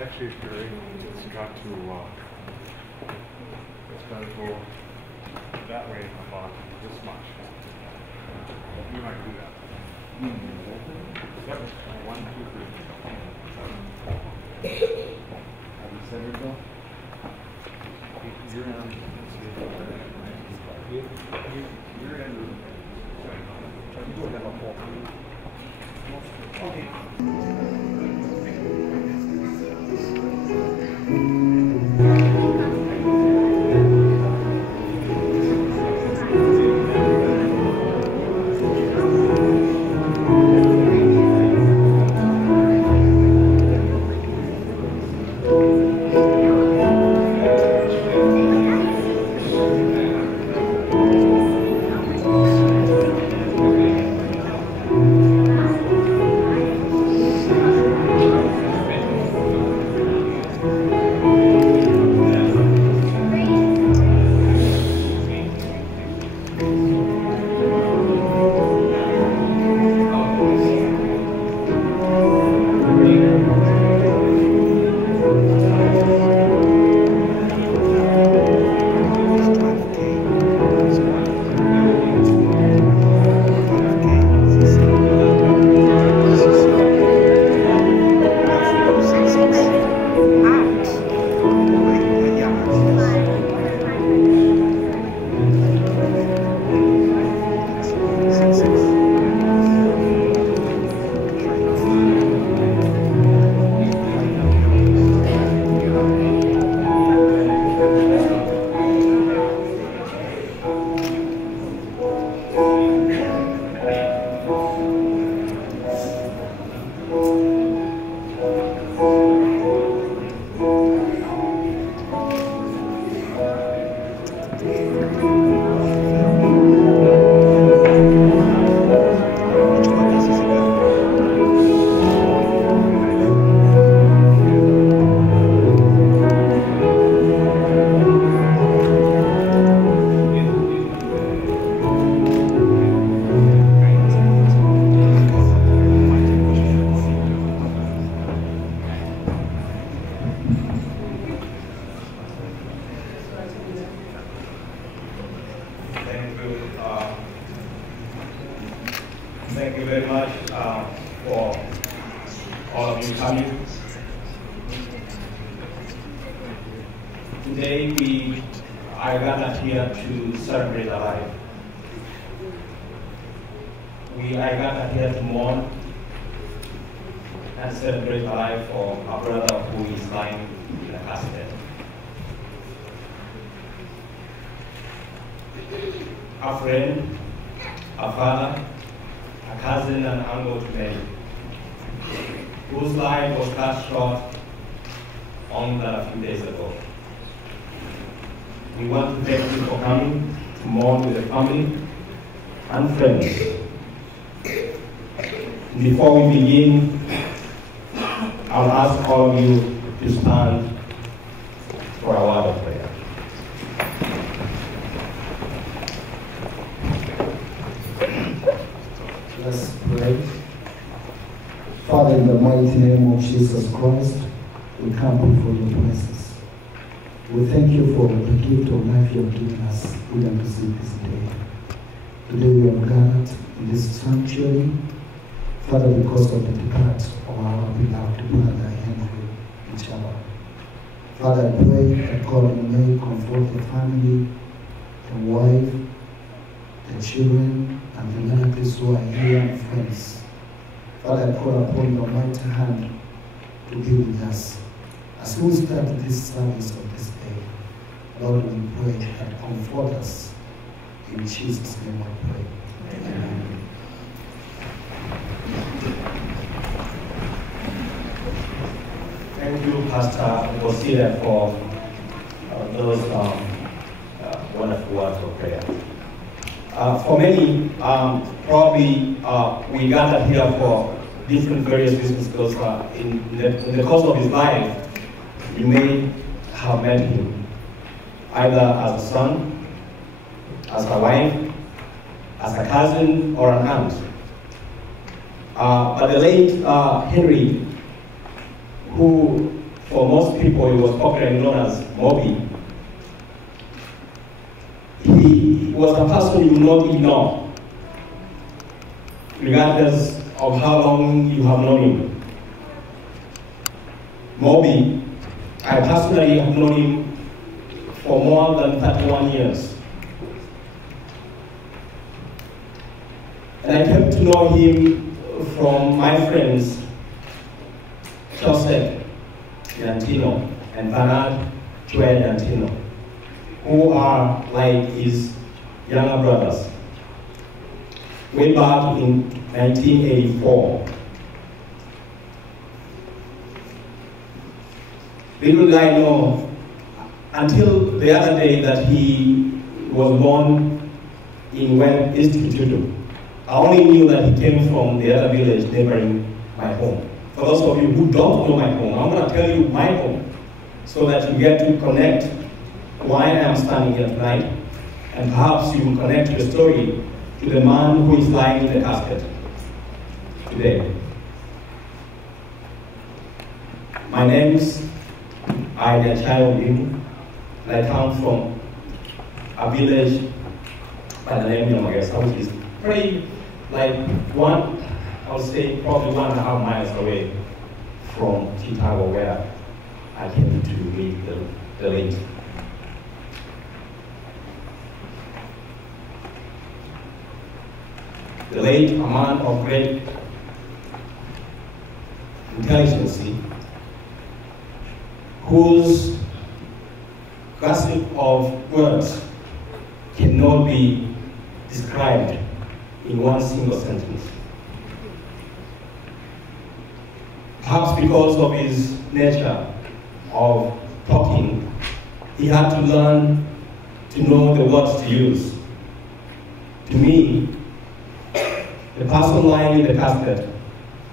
Actually, Gary, it's got to, it's got to go that way about this much. You might do that. Yep. 1, 2, 3. Have you centered though? Your end. Your end. You don't have a hole. Okay. Thank you very much for all of you coming. Today I gathered here to celebrate life. I gathered here to mourn and celebrate life for a brother who is lying in a casket. A friend, a father, a cousin and uncle to many, whose life was cut short only a few days ago. We want to thank you for coming to mourn with the family and friends. Before we begin, I'll ask all of you to stand for a word of prayer. Let's pray. Father, in the mighty name of Jesus Christ, we come before your presence. We thank you for the gift of life you have given us, even to see this day. Today we are gathered in this sanctuary, Father, because of the departure of our beloved brother Henry Gichaba. Father, I pray that God may comfort the family, the wife, the children, and the relatives who are here and friends. Father, I call upon your mighty hand to be with us as we start this service of this day. Lord, we pray and comfort us. In Jesus' name I pray. Amen. Thank you, Pastor Bosile, for those wonderful words of prayer. For many, probably we gathered here for different various reasons, because in the course of his life, you may have met him either as a son, as a wife, as a cousin, or an aunt. But the late Henry, who for most people he was popularly known as Moby, he was a person you will not ignore, regardless of how long you have known him. Moby, I personally have known him for more than 31 years. And I came to know him from my friends, Joseph Yantino and Bernard Joel Yantino, who are like his younger brothers. Way back in 1984. Little did I know, until the other day, that he was born in West Institute. I only knew that he came from the other village neighboring my home. For those of you who don't know my home, I'm going to tell you my home so that you get to connect why I am standing here tonight, and perhaps you will connect your story to the man who is lying in the casket today. My name is Gichaba, and I come from a village by the name of Minneapolis, which is pretty like I would say probably 1.5 miles away from Gichaba, where I came to meet the late. The late, a man of great intelligence, whose grasp of words cannot be described in one single sentence. Perhaps because of his nature of talking, he had to learn to know the words to use. To me, the person lying in the casket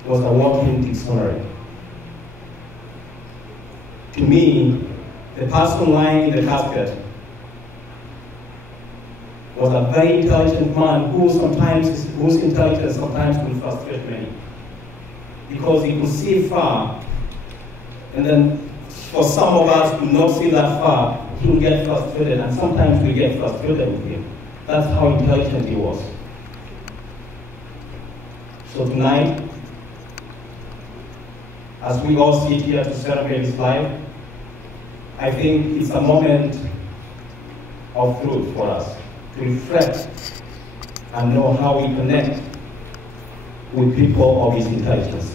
was a walking dictionary. To me, the person lying in the casket was a very intelligent man whose intelligence sometimes will frustrate many, because he could see far, and then for some of us who do not see that far, he will get frustrated, and sometimes we get frustrated with him. That's how intelligent he was. So tonight, as we all sit here to celebrate his life, I think it's a moment of truth for us to reflect and know how we connect with people of his intelligence.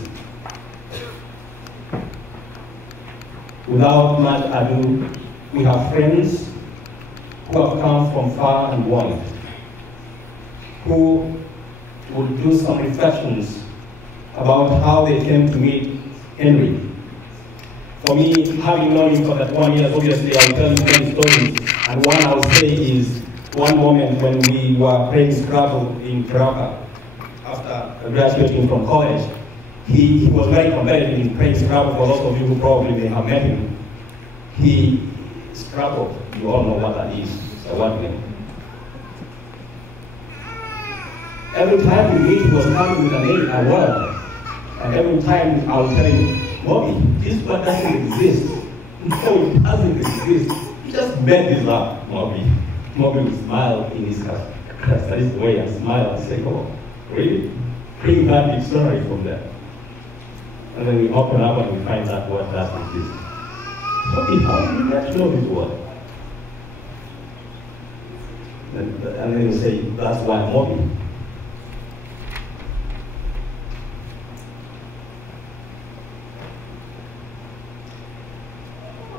Without much ado, we have friends who have come from far and wide, who will do some reflections about how they came to meet Henry. For me, having known him for that 1 year, obviously I will tell you many stories. And one I will say is one moment when we were playing Scrabble in Praga after graduating from college. He was very competitive in playing Scrabble. For those of you who probably may have met him, he Scrabble, you all know what that is. It's a word game. Every time we meet, he was coming with a word. And every time I would tell him, Bobby, this word doesn't exist. No, it doesn't exist. He just made this up, Bobby. Bobby would smile in his characteristic way and smile and say, oh, really? Bring that dictionary from there. And then we open up and we find that word doesn't exist. Bobby, how did you get to know this word? And then you say, that's why Bobby.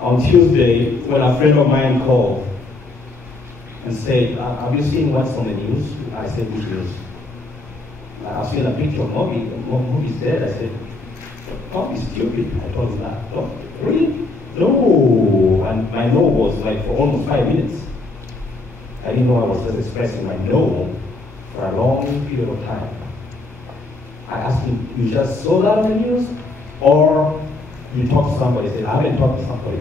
On Tuesday, when a friend of mine called and said, have you seen what's on the news? I said, which news? I've seen a picture of Bobby. Bobby's dead. I said, Bobby's stupid. I told him that. Oh, really? No. And my no was like for almost 5 minutes. I didn't know I was just expressing my no for a long period of time. I asked him, you just saw that on the news? Or you talked to somebody? He said, I haven't talked to somebody.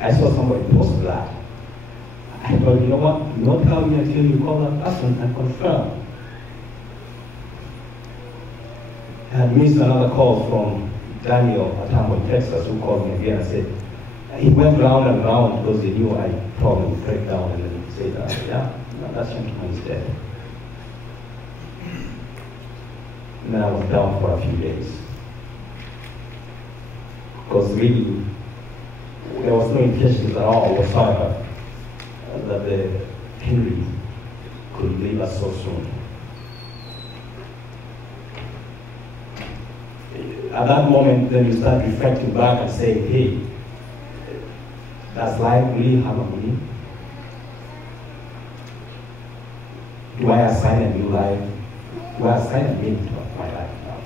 I saw somebody post that. I told him, you know what? You don't tell me until you call that person and confirm. I had missed another call from Daniel at Hamburg, Texas, who called me again and said, he went round and round because he knew I probably would break down and then say that, yeah, no, that gentleman is dead. And then I was down for a few days. Because really, there was no intentions at all whatsoever that the Henry could leave us so soon. At that moment, then you start reflecting back and saying, hey, does life really have a meaning? Do I assign a new life? Do I assign a meaning to my life now?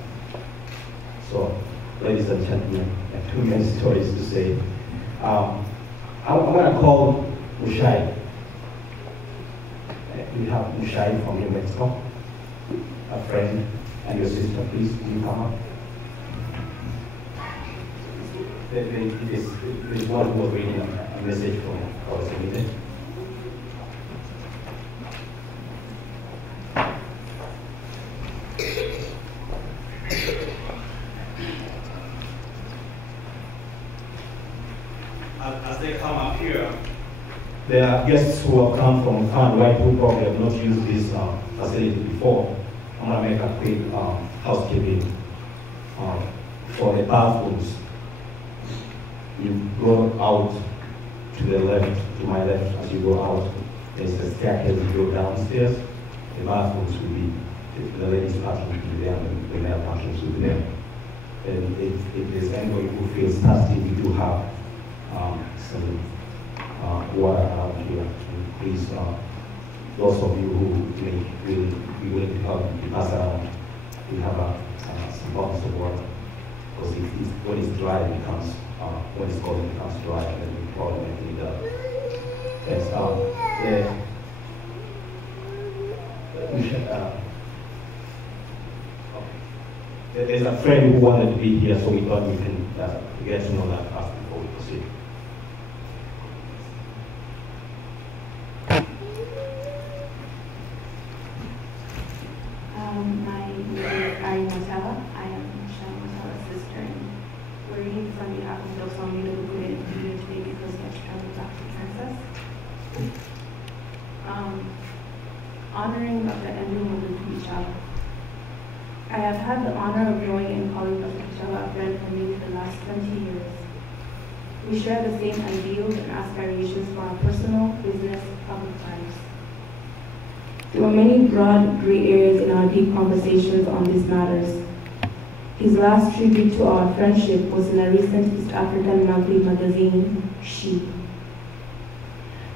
So, ladies and gentlemen, I have too many stories to say. I'm going to call Mushai. We have Mushai from New Mexico, a friend, and your sister. Please, will you come up? There's one who was reading a message from our community. As they come up here, there are guests who have come from far and wide who probably have not used this facility before. I'm going to make a quick housekeeping for the bathrooms. You go out to the left, to my left, as you go out. There's a staircase, you go downstairs. The bathrooms will be, the ladies' bathroom will be there, and the male bathrooms will be there. And if there's anybody who feels thirsty, we do have some water around here. And please, those of you who may really be willing to help, you pass around. We have some bottles of water. Because when it's dry, it becomes, when it's cold, it becomes dry, and then we probably need that. There's a friend who wanted to be here, so we thought we can get to know that first before we proceed. My name is Gichaba. I am Gichaba's sister, and we're here on behalf of those on me who couldn't be here today because they had to travel back to Kansas. Honoring Dr. Andrew Gichaba. I have had the honor of knowing and calling Dr. Gichaba a friend for me for the last 20 years. We share the same ideals and aspirations for our personal, business, public lives. There were many broad, gray areas in our deep conversations on these matters. His last tribute to our friendship was in a recent East African monthly magazine, She.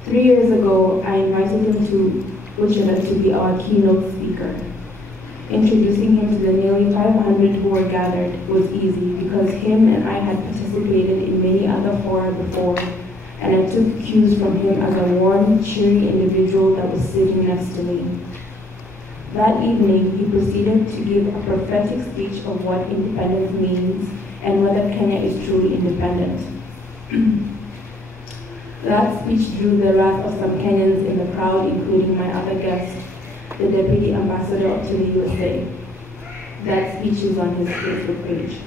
3 years ago, I invited him to Gichaba to be our keynote speaker. Introducing him to the nearly 500 who were gathered was easy because him and I had participated in many other fora before, and I took cues from him as a warm, cheery individual that was sitting next to me. That evening, he proceeded to give a prophetic speech of what independence means and whether Kenya is truly independent. That speech drew the wrath of some Kenyans in the crowd, including my other guest, the Deputy Ambassador to the USA. That speech is on his Facebook page.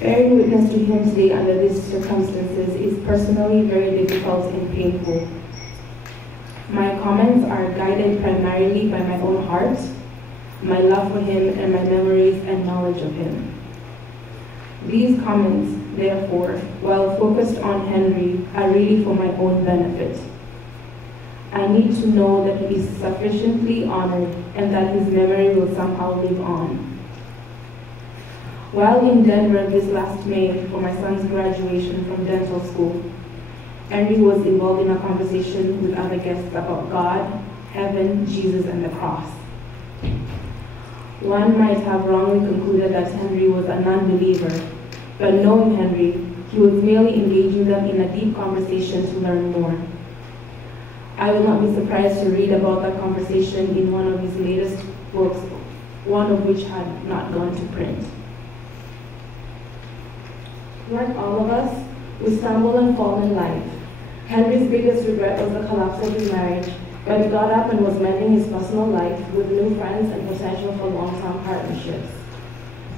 Bearing witness to him today under these circumstances is personally very difficult and painful. My comments are guided primarily by my own heart, my love for him, and my memories and knowledge of him. These comments, therefore, while focused on Henry, are really for my own benefit. I need to know that he is sufficiently honored and that his memory will somehow live on. While in Denver this last May for my son's graduation from dental school, Henry was involved in a conversation with other guests about God, heaven, Jesus, and the cross. One might have wrongly concluded that Henry was a non-believer, but knowing Henry, he was merely engaging them in a deep conversation to learn more. I will not be surprised to read about that conversation in one of his latest books, one of which had not gone to print. Like all of us, we stumble and fall in life. Henry's biggest regret was the collapse of his marriage, but he got up and was mending his personal life with new friends and potential for long-term partnerships.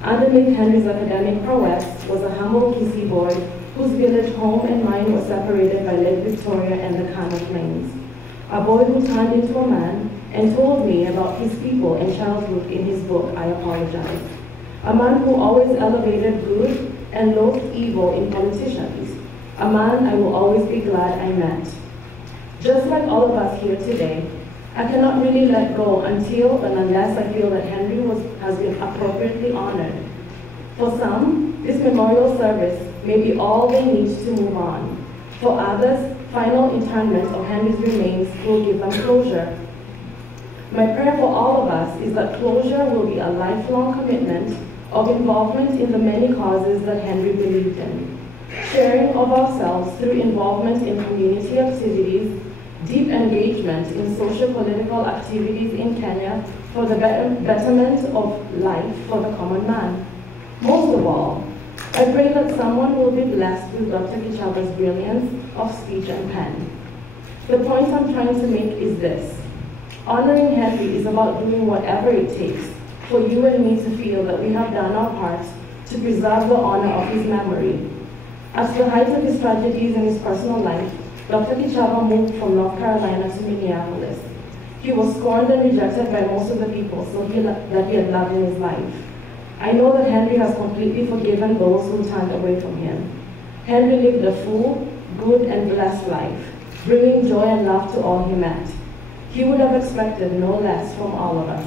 Underneath Henry's academic prowess was a humble Kisii boy whose village home and mind were separated by Lake Victoria and the Kano Plains. A boy who turned into a man and told me about his people and childhood in his book, I Apologize. A man who always elevated good and loathed evil in politicians. A man I will always be glad I met. Just like all of us here today, I cannot really let go until and unless I feel that Henry has been appropriately honored. For some, this memorial service may be all they need to move on. For others, final interment of Henry's remains will give them closure. My prayer for all of us is that closure will be a lifelong commitment of involvement in the many causes that Henry believed in, sharing of ourselves through involvement in community activities, deep engagement in socio-political activities in Kenya for the betterment of life for the common man. Most of all, I pray that someone will be blessed with Dr. Gichaba's brilliance of speech and pen. The point I'm trying to make is this. Honoring Henry is about doing whatever it takes for you and me to feel that we have done our part to preserve the honor of his memory. At the height of his tragedies in his personal life, Dr. Gichaba moved from North Carolina to Minneapolis. He was scorned and rejected by most of the people that he had loved in his life. I know that Henry has completely forgiven those who turned away from him. Henry lived a full, good, and blessed life, bringing joy and love to all he met. He would have expected no less from all of us.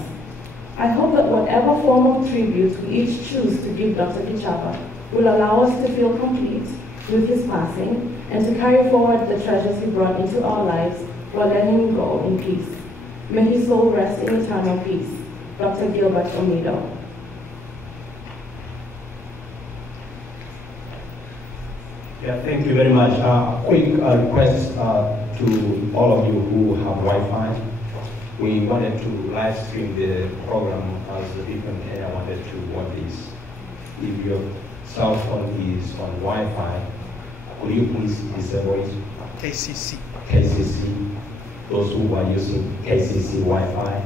I hope that whatever form of tribute we each choose to give Dr. Gichaba will allow us to feel complete with his passing and to carry forward the treasures he brought into our lives while letting him go in peace. May his soul rest in eternal peace. Dr. Gilbert Omido. Yeah, thank you very much. Quick request to all of you who have Wi-Fi. We wanted to live stream the program as the people in Kenya wanted to watch this. If your cell phone is on Wi-Fi, could you please disable it? KCC. Those who are using KCC Wi-Fi,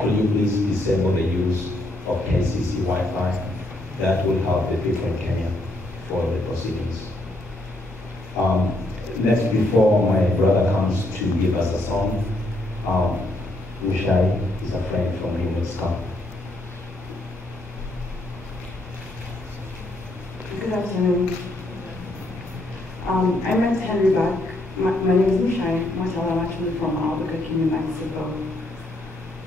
could you please disable the use of KCC Wi-Fi? That will help the people in Kenya for the proceedings. Next, before my brother comes to give us a song, Mushai is a friend from Human Camp. Good afternoon. I met Henry back. My name is Mushai Matala. I'm actually from Albuquerque, New Mexico.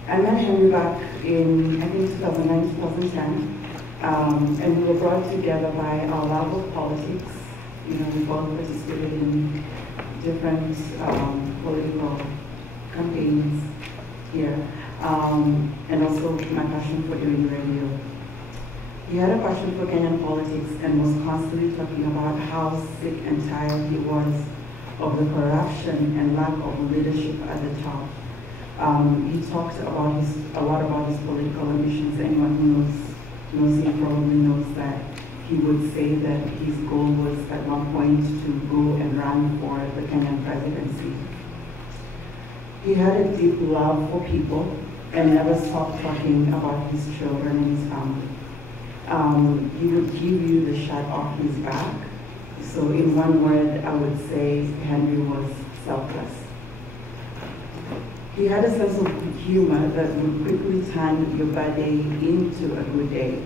I met Henry back in, I think, 2009, 2010. And we were brought together by our love of politics. You know, we both participated in different political campaigns here. and also my passion for doing radio. He had a passion for Kenyan politics and was constantly talking about how sick and tired he was of the corruption and lack of leadership at the top. He talked about a lot about his political ambitions. Anyone who knows him probably knows that he would say that his goal was at one point to go and run for the Kenyan presidency. He had a deep love for people and never stopped talking about his children and his family. He would give you the shirt off his back. So in one word, I would say Henry was selfless. He had a sense of humor that would quickly turn your bad day into a good day.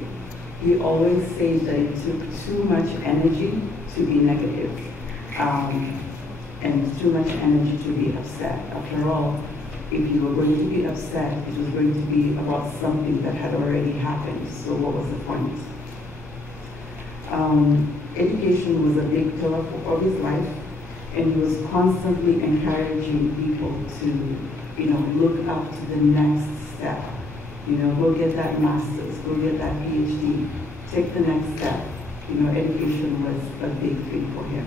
He always said that it took too much energy to be negative, and too much energy to be upset. After all, if you were going to be upset, it was going to be about something that had already happened, so what was the point? Education was a big pillar of his life, and he was constantly encouraging people to, look up to the next step. Go get that master's, go get that PhD, take the next step. Education was a big thing for him.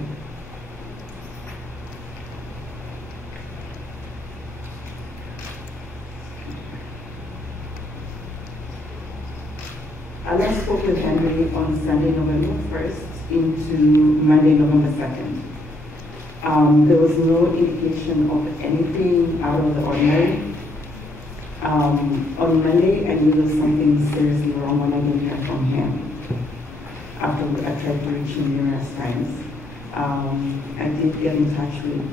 I last spoke with Henry on Sunday, November 1st into Monday, November 2nd. There was no indication of anything out of the ordinary. On Monday, I knew there was something seriously wrong when I didn't hear from him. After I tried to reach him numerous times. I did get in touch with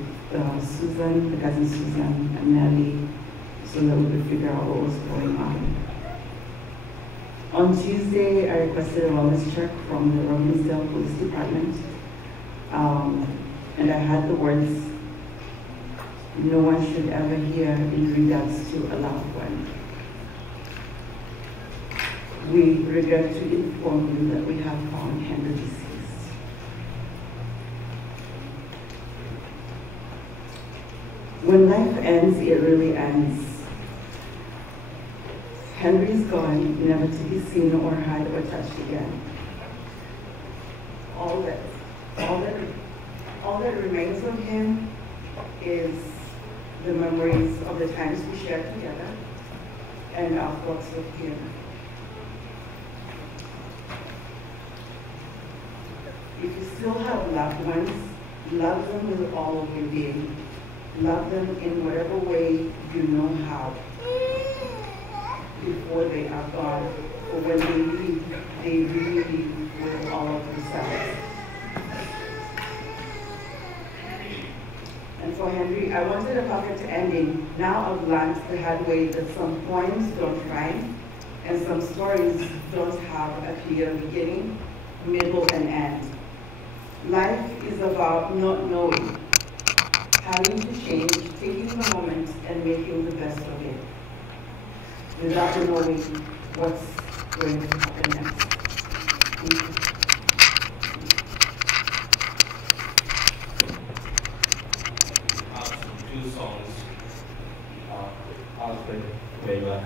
Susan, the cousin Susan, and Nellie, so that we could figure out what was going on. On Tuesday, I requested a wellness check from the Robbinsdale Police Department, and I had the words, "No one should ever hear in regards to a loved one." We regret to inform you that we have found Henry deceased. When life ends, it really ends. Henry's gone, never to be seen or heard or touched again. All that remains of him is the memories of the times we shared together and our thoughts of him. If you still have loved ones, love them with all of your being. Love them in whatever way you know how. Before they are gone, or when they leave, they really leave with all of themselves. And for Henry, I wanted a perfect ending. Now I've learned the hard way that some poems don't rhyme, and some stories don't have a clear beginning, middle, and end. Life is about not knowing, having to change, taking the moment, and making the best of it, without knowing what's going to happen next. Thank you. Two songs. I'll play way back.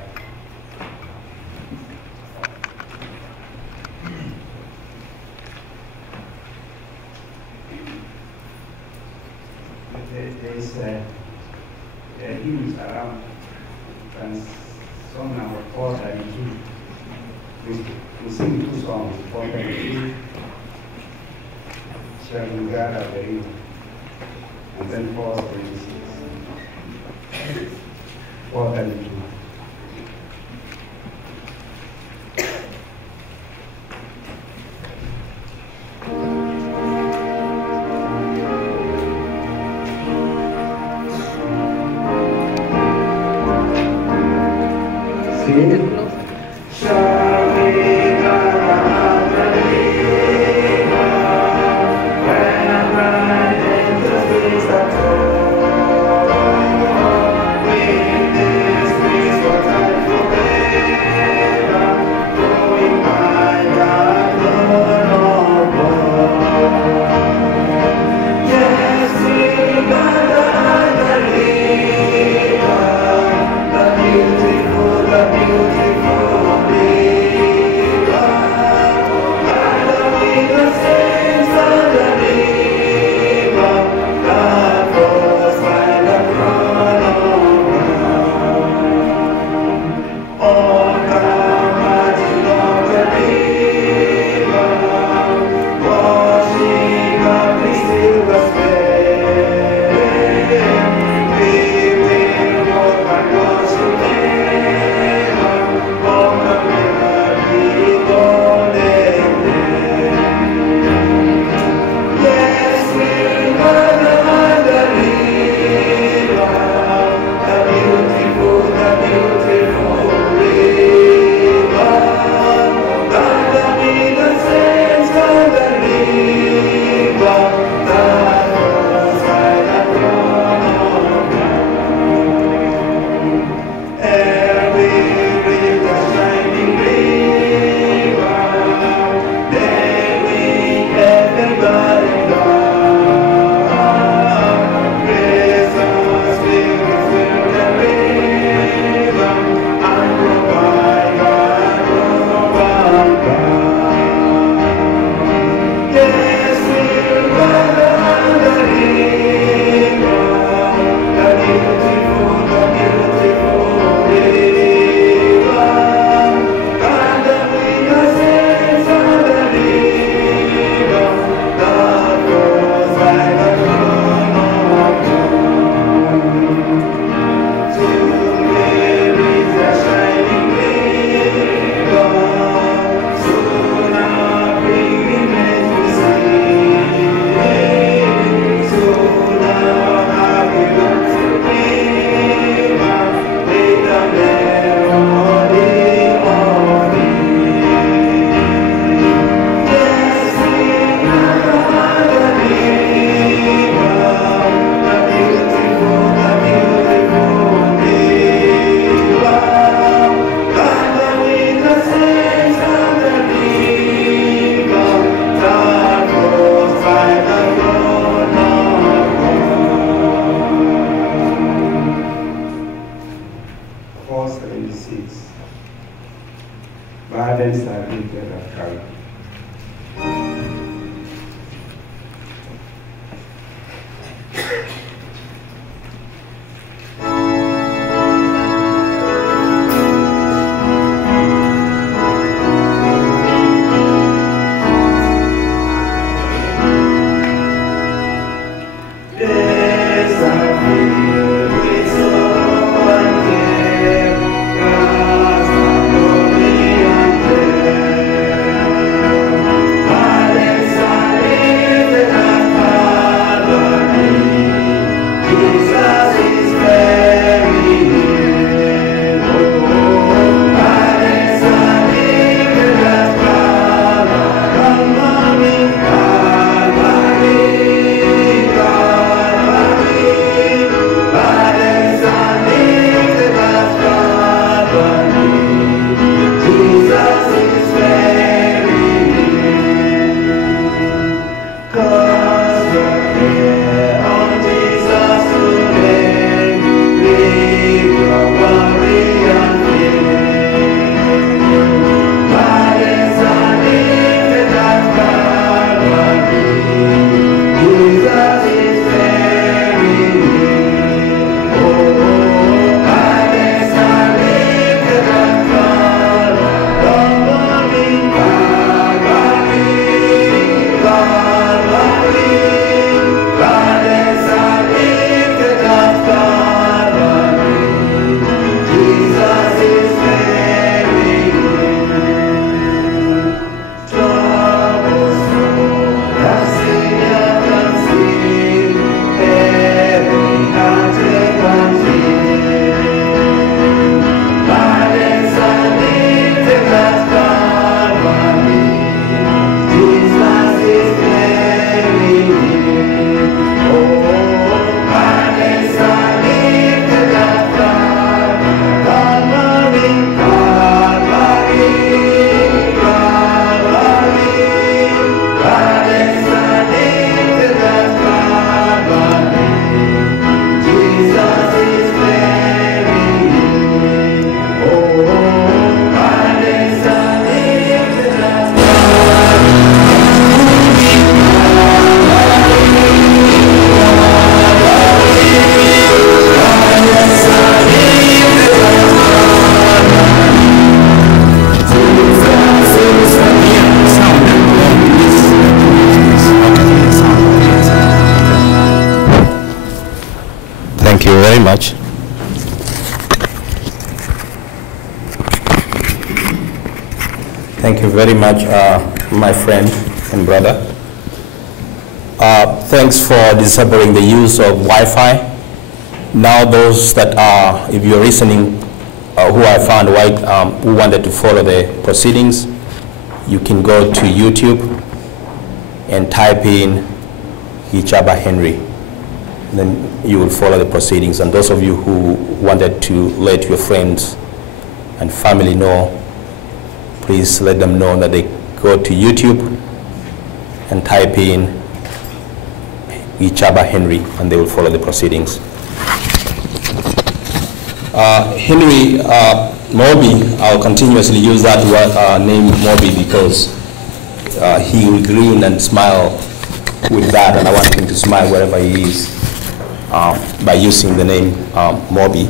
There's hymns around, and song number 432. We sing two songs, 432, Shamugara Berima, and then 426. 432. Beautiful 76. Burdens are lifted at Calvary. Much. Thank you very much, my friend and brother. Thanks for disabling the use of Wi-Fi. Now those that are, if you're listening, who I found who wanted to follow the proceedings, you can go to YouTube and type in Gichaba Henry. Then you will follow the proceedings. And those of you who wanted to let your friends and family know, please let them know that they go to YouTube and type in Gichaba Henry, and they will follow the proceedings. Henry Moby, I'll continuously use that name Moby because he will grin and smile with that, and I want him to smile wherever he is. By using the name Moby.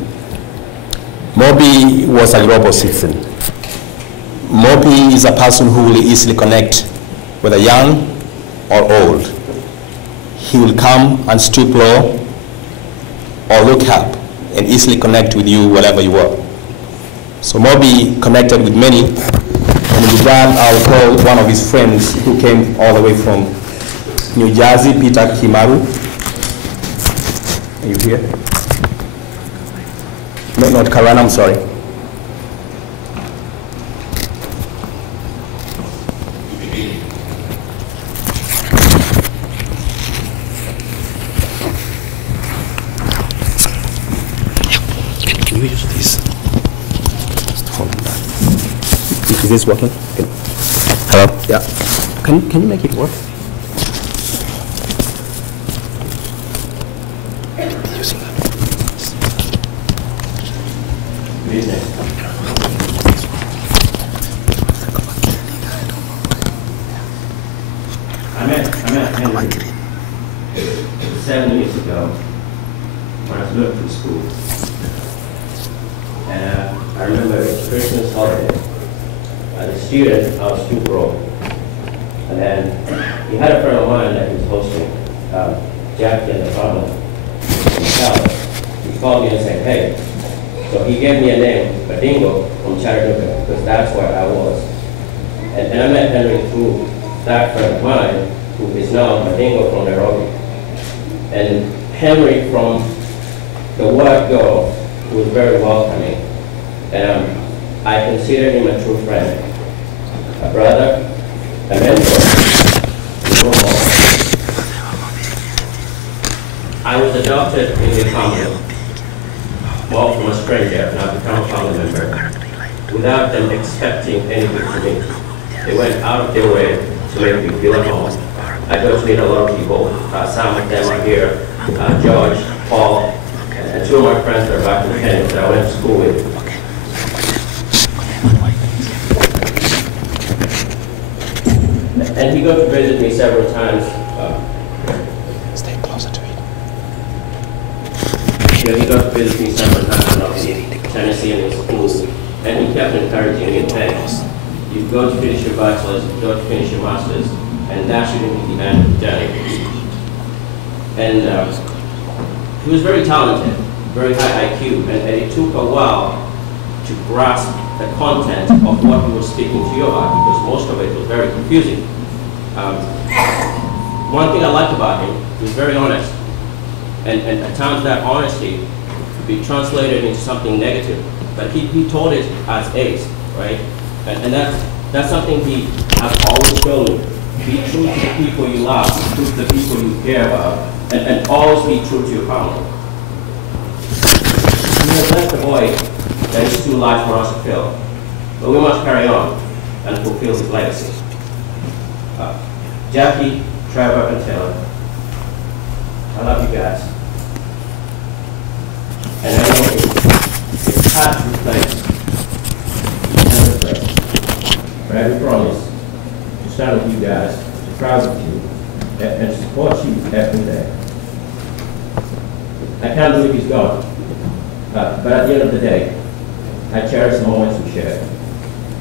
Moby was a global citizen. Moby is a person who will easily connect, whether young or old. He will come and stoop low or look up and easily connect with you wherever you are. So Moby connected with many, and with that I'll call one of his friends who came all the way from New Jersey, Peter Kimaru. Are you here? No, not Karan, I'm sorry. Can you use this? Just hold that. Is this working? Hello? Yeah. Can you make it work? Good evening. I met Henry 7 years ago when I was going to school. And I remember it's Christmas holiday. As a student, I was too broke. And then he had a friend of mine that he was hosting, Jackie and the family in Dallas. He called me and said, hey. So he gave me a name, Badingo, from Chattanooga, because that's where I was. And I met Henry through that friend of mine, who is now Badingo from Nairobi. And Henry, from the word go, was very welcoming. And I consider him a true friend, a brother, a mentor, a role model. I was adopted in the family, well, from a stranger, and I've become a family member, without them expecting anything from me. They went out of their way to make me feel at home. I got to meet a lot of people. Some of them are here, George, Paul, and two of my friends are back in Kenya that I went to school with. And he got to visit me several times. Stay closer to it. Yeah, he got to visit me several times when I was in Tennessee and in school. And he kept encouraging me, thanks. You've got to finish your bachelor's, you've got to finish your master's, and that shouldn't be the end of the journey. And he was very talented, very high IQ, and it took a while to grasp the content of what he was speaking to you about, because most of it was very confusing. One thing I liked about him, he was very honest. And at times that honesty could be translated into something negative. But he told it as is, right? And that's something he has always shown me. Be true to the people you love, be true to the people you care about, and always be true to your family. He has left a void that is too large for us to fill. But we must carry on and fulfill his legacy. Jackie, Trevor, and Taylor, I love you guys. And I know it's hard to replace and replace. But I promise to stand with you guys, to proud of you, and support you every day. I can't believe he's gone. But at the end of the day, I cherish the moments we shared.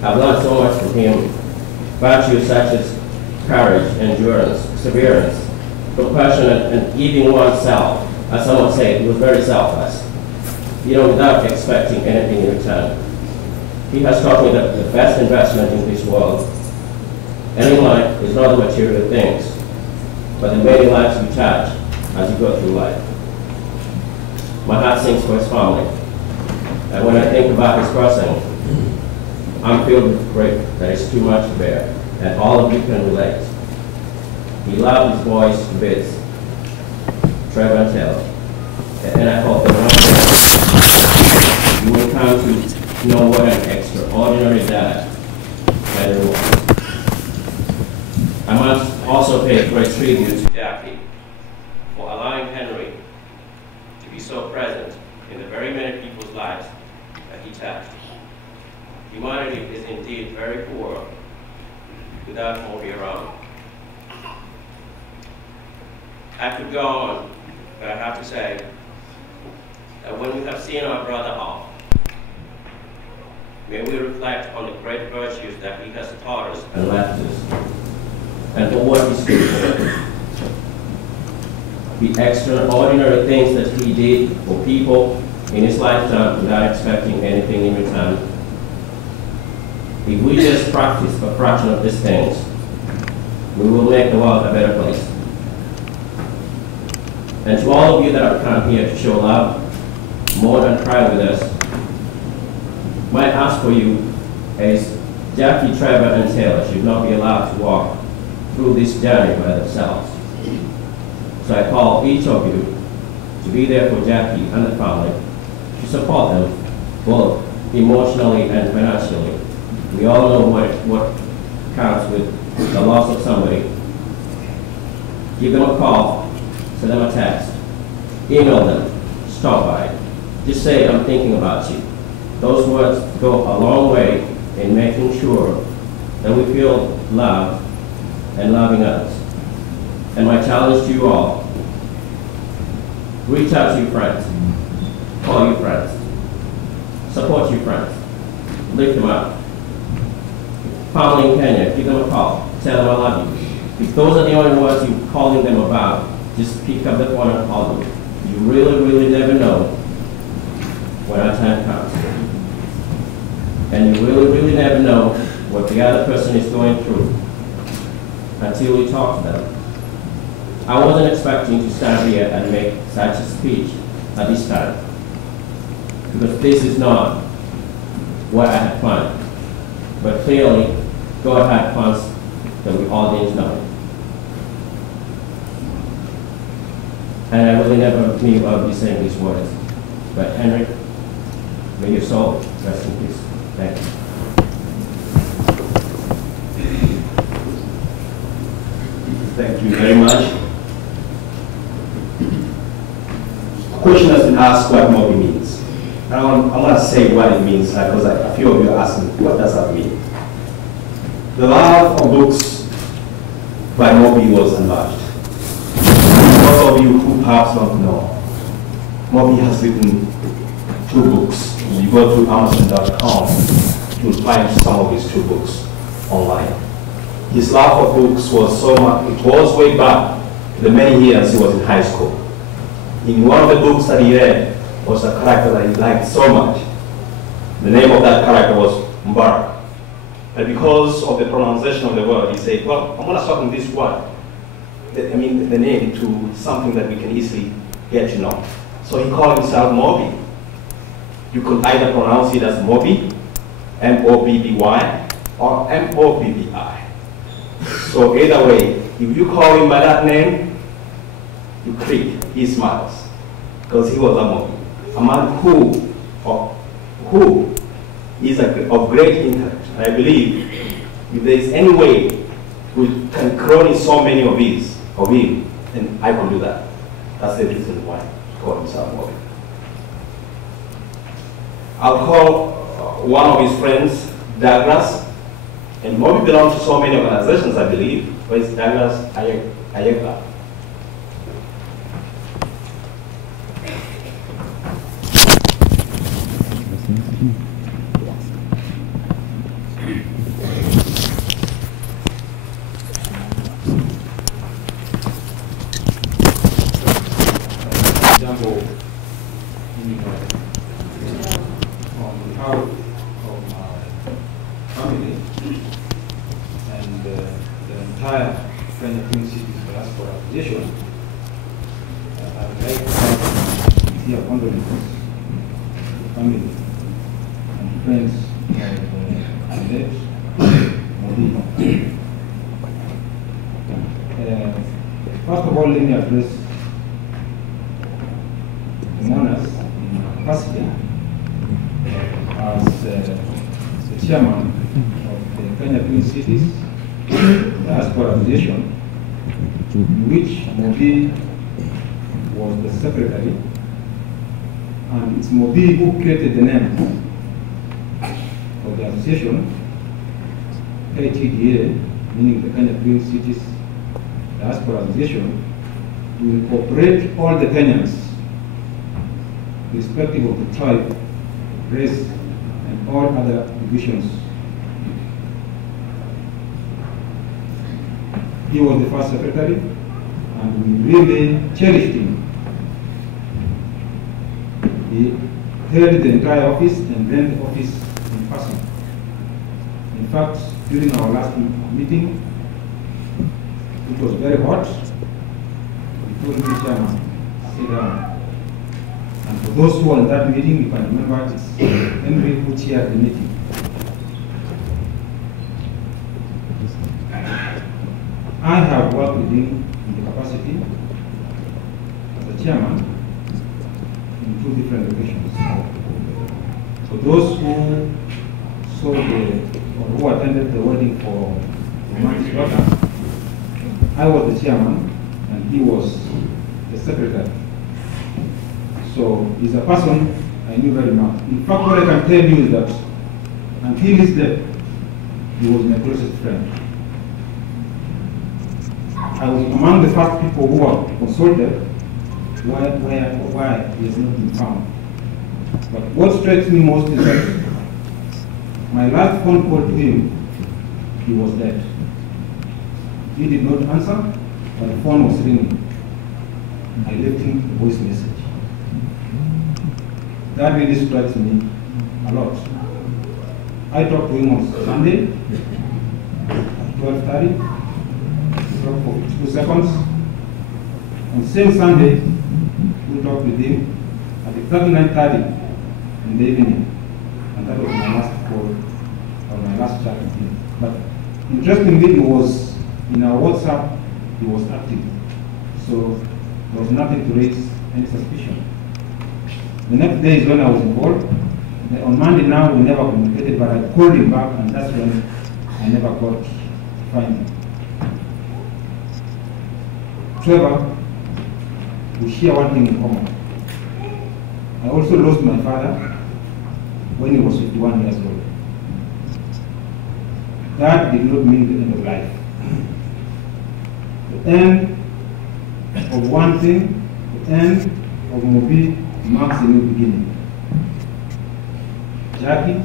I've learned so much from him, virtues such as courage, endurance, perseverance, compassion, and giving oneself. As someone said, he was very selfless, without expecting anything in return. He has taught me that the best investment in this world and in life is not the material things, but the many lives you touch as you go through life. My heart sings for his family, and when I think about his crossing, I'm filled with grief that is too much to bear, and all of you can relate. He loved his boys to bits, Trevor and Taylor, and I hope that one day you will come to know what an extraordinary dad Henry was. I must also pay great tribute to Jackie for allowing Henry to be so present in the very many people's lives that he touched. Humanity is indeed very poor without Moby around. I could go on, but I have to say that when we have seen our brother off, may we reflect on the great virtues that he has taught us and left us, and for what he stood for. The extraordinary things that he did for people in his lifetime without expecting anything in return. If we just practice a fraction of these things, we will make the world a better place. And to all of you that have come here to show love, more than cry with us, my ask for you is Jackie, Trevor, and Taylor should not be allowed to walk through this journey by themselves. So I call each of you to be there for Jackie and the family, to support them both emotionally and financially. We all know what comes with the loss of somebody. Give them a call, send them a text, email them, stop by. Just say, I'm thinking about you. Those words go a long way in making sure that we feel loved and loving others. And my challenge to you all, reach out to your friends, call your friends, support your friends, lift them up. Family in Kenya, give them a call, tell them I love you. If those are the only words you're calling them about, just pick up the phone and call them. You really, really never know when our time comes. And you really, really never know what the other person is going through until you talk to them. I wasn't expecting to stand here and make such a speech at this time, because this is not what I had planned. But clearly, God had plans that we all didn't know. And I really never knew I would be saying these words. But Henry, may your soul rest in peace. Thank you. Thank you very much. A question has been asked what Moby means. I want to say what it means because a few of you are asking what does that mean. The love of books by Moby was unmatched. Most of you who perhaps don't know, Moby has written 2 books. When you go to Amazon.com, you'll find some of his 2 books online. His love for books was so much, it was way back the many years he was in high school. In one of the books that he read was a character that he liked so much. The name of that character was Mbarak. And because of the pronunciation of the word, he said, well, I'm going to shorten this word, the name, to something that we can easily get to know. So he called himself Moby. You could either pronounce it as Moby, M-O-B-B-Y, or M-O-B-B-I. So either way, if you call him by that name, you click, he smiles, because he was a Moby, a man who is of great intellect. And I believe if there is any way we can crony so many of him, then I can do that. That's the reason why he called himself Moby. I'll call one of his friends Douglas, and Moby belongs to so many organizations, I believe. Where is Douglas Ayeka? Jambo, on behalf of my family and the entire Kenya Twin Cities Diaspora Association, I would like to extend sincere condolences to the family and friends of the late Moby. First of all, let me address the mourners in my capacity as the chairman of the Kenya Twin Cities Diaspora Association, in which Moby was the secretary, and it's Moby who created the name of the association, KTDA, meaning the Kenya Twin Cities Diaspora Association, to incorporate all the Kenyans, irrespective of the tribe, race, and all other divisions. He was the first secretary, and we really cherished him. He held the entire office and ran the office in person. In fact, during our last meeting, it was very hot. We told the chairman, sit down. And for those who were in that meeting, you can remember it's Henry who chaired the meeting. I have worked with him in the capacity as a chairman in 2 different locations. For those who saw or who attended the wedding for Roman's daughter, I was the chairman and he was the secretary. So he's a person I I knew very much. In fact, what I can tell you is that until his death, he was my closest friend. I was among the first people who were consulted why he has not been found. But what strikes me most is that my last phone call to him, he was dead. He did not answer, but the phone was ringing. I left him a voice message. That really strikes me a lot. I talked to him on Sunday at 12:30. We talked for 2 seconds. On the same Sunday, we talked with him at exactly 9:30 in the evening. And that was my last call, or my last chat with him. But interestingly, he was in our WhatsApp, he was active. So there was nothing to raise any suspicion. The next day is when I was involved. On Monday now, we never communicated, but I called him back, and that's when I never got to find him. Trevor, we share one thing in common. I also lost my father when he was 51 years old. That did not mean the end of life. The end of one thing, the end of Mobi marks a new beginning. Jackie,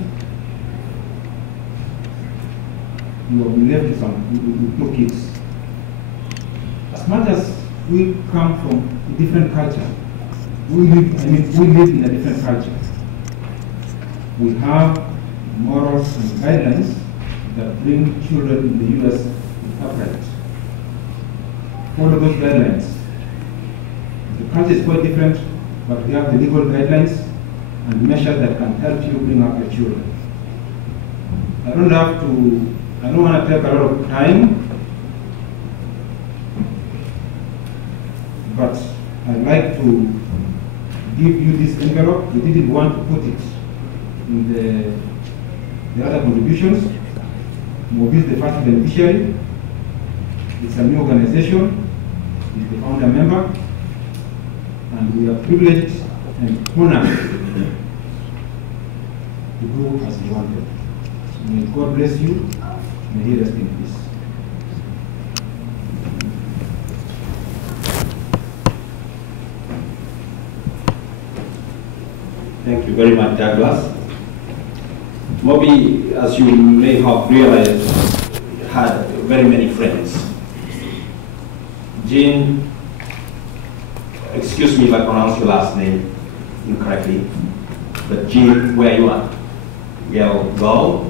you have been left with 2 kids. As much as we come from a different culture, we live in a different culture. We have morals and guidelines that bring children in the U.S. upright. Follow those guidelines. The culture is quite different, but we have the legal guidelines and measures that can help you bring up your children. I don't want to take a lot of time, but I'd like to give you this envelope. We didn't want to put it in the other contributions. Mobi is the first beneficiary. It's a new organization. He's the founder member. And we are privileged and honored to do as we wanted. So may God bless you. May He rest in peace. Thank you very much, Douglas. Mobi, as you may have realized, had very many friends. Jean, excuse me if I pronounce your last name incorrectly, but Jean, where you are? Go.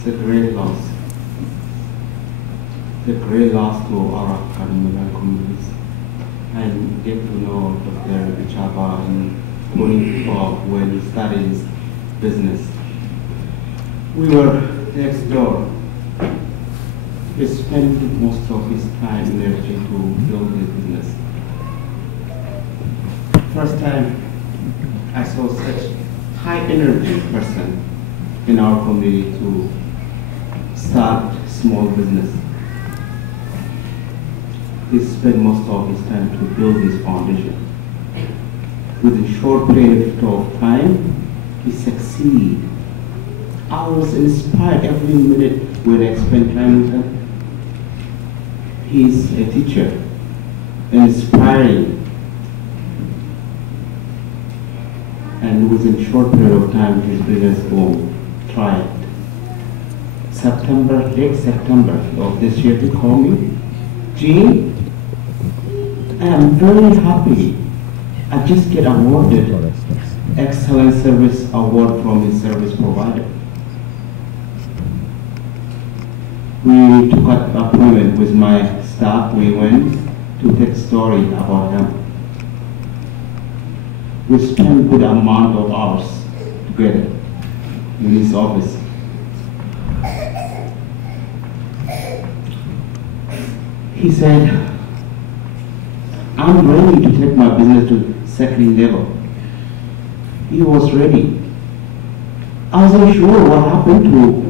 It's a great loss to our African immigrant communities. And get to know Dr. Gichaba and going forward when he started his business. We were next door. He spent most of his time and energy to build his business. First time I saw such high energy person in our community to start small business. He spent most of his time to build his foundation. With a short period of time, he succeeded. I was inspired every minute when I spent time with him. He's a teacher, inspiring. And within a short period of time, his business boom thrived. Late September of this year, he called me, Gene, I'm very happy. I just get awarded Excellent Service Award from his service provider. We took an appointment with my staff. We went to take story about him. We spent a good amount of hours together in his office. He said, I'm ready to take my business to second level. He was ready. I wasn't sure what happened to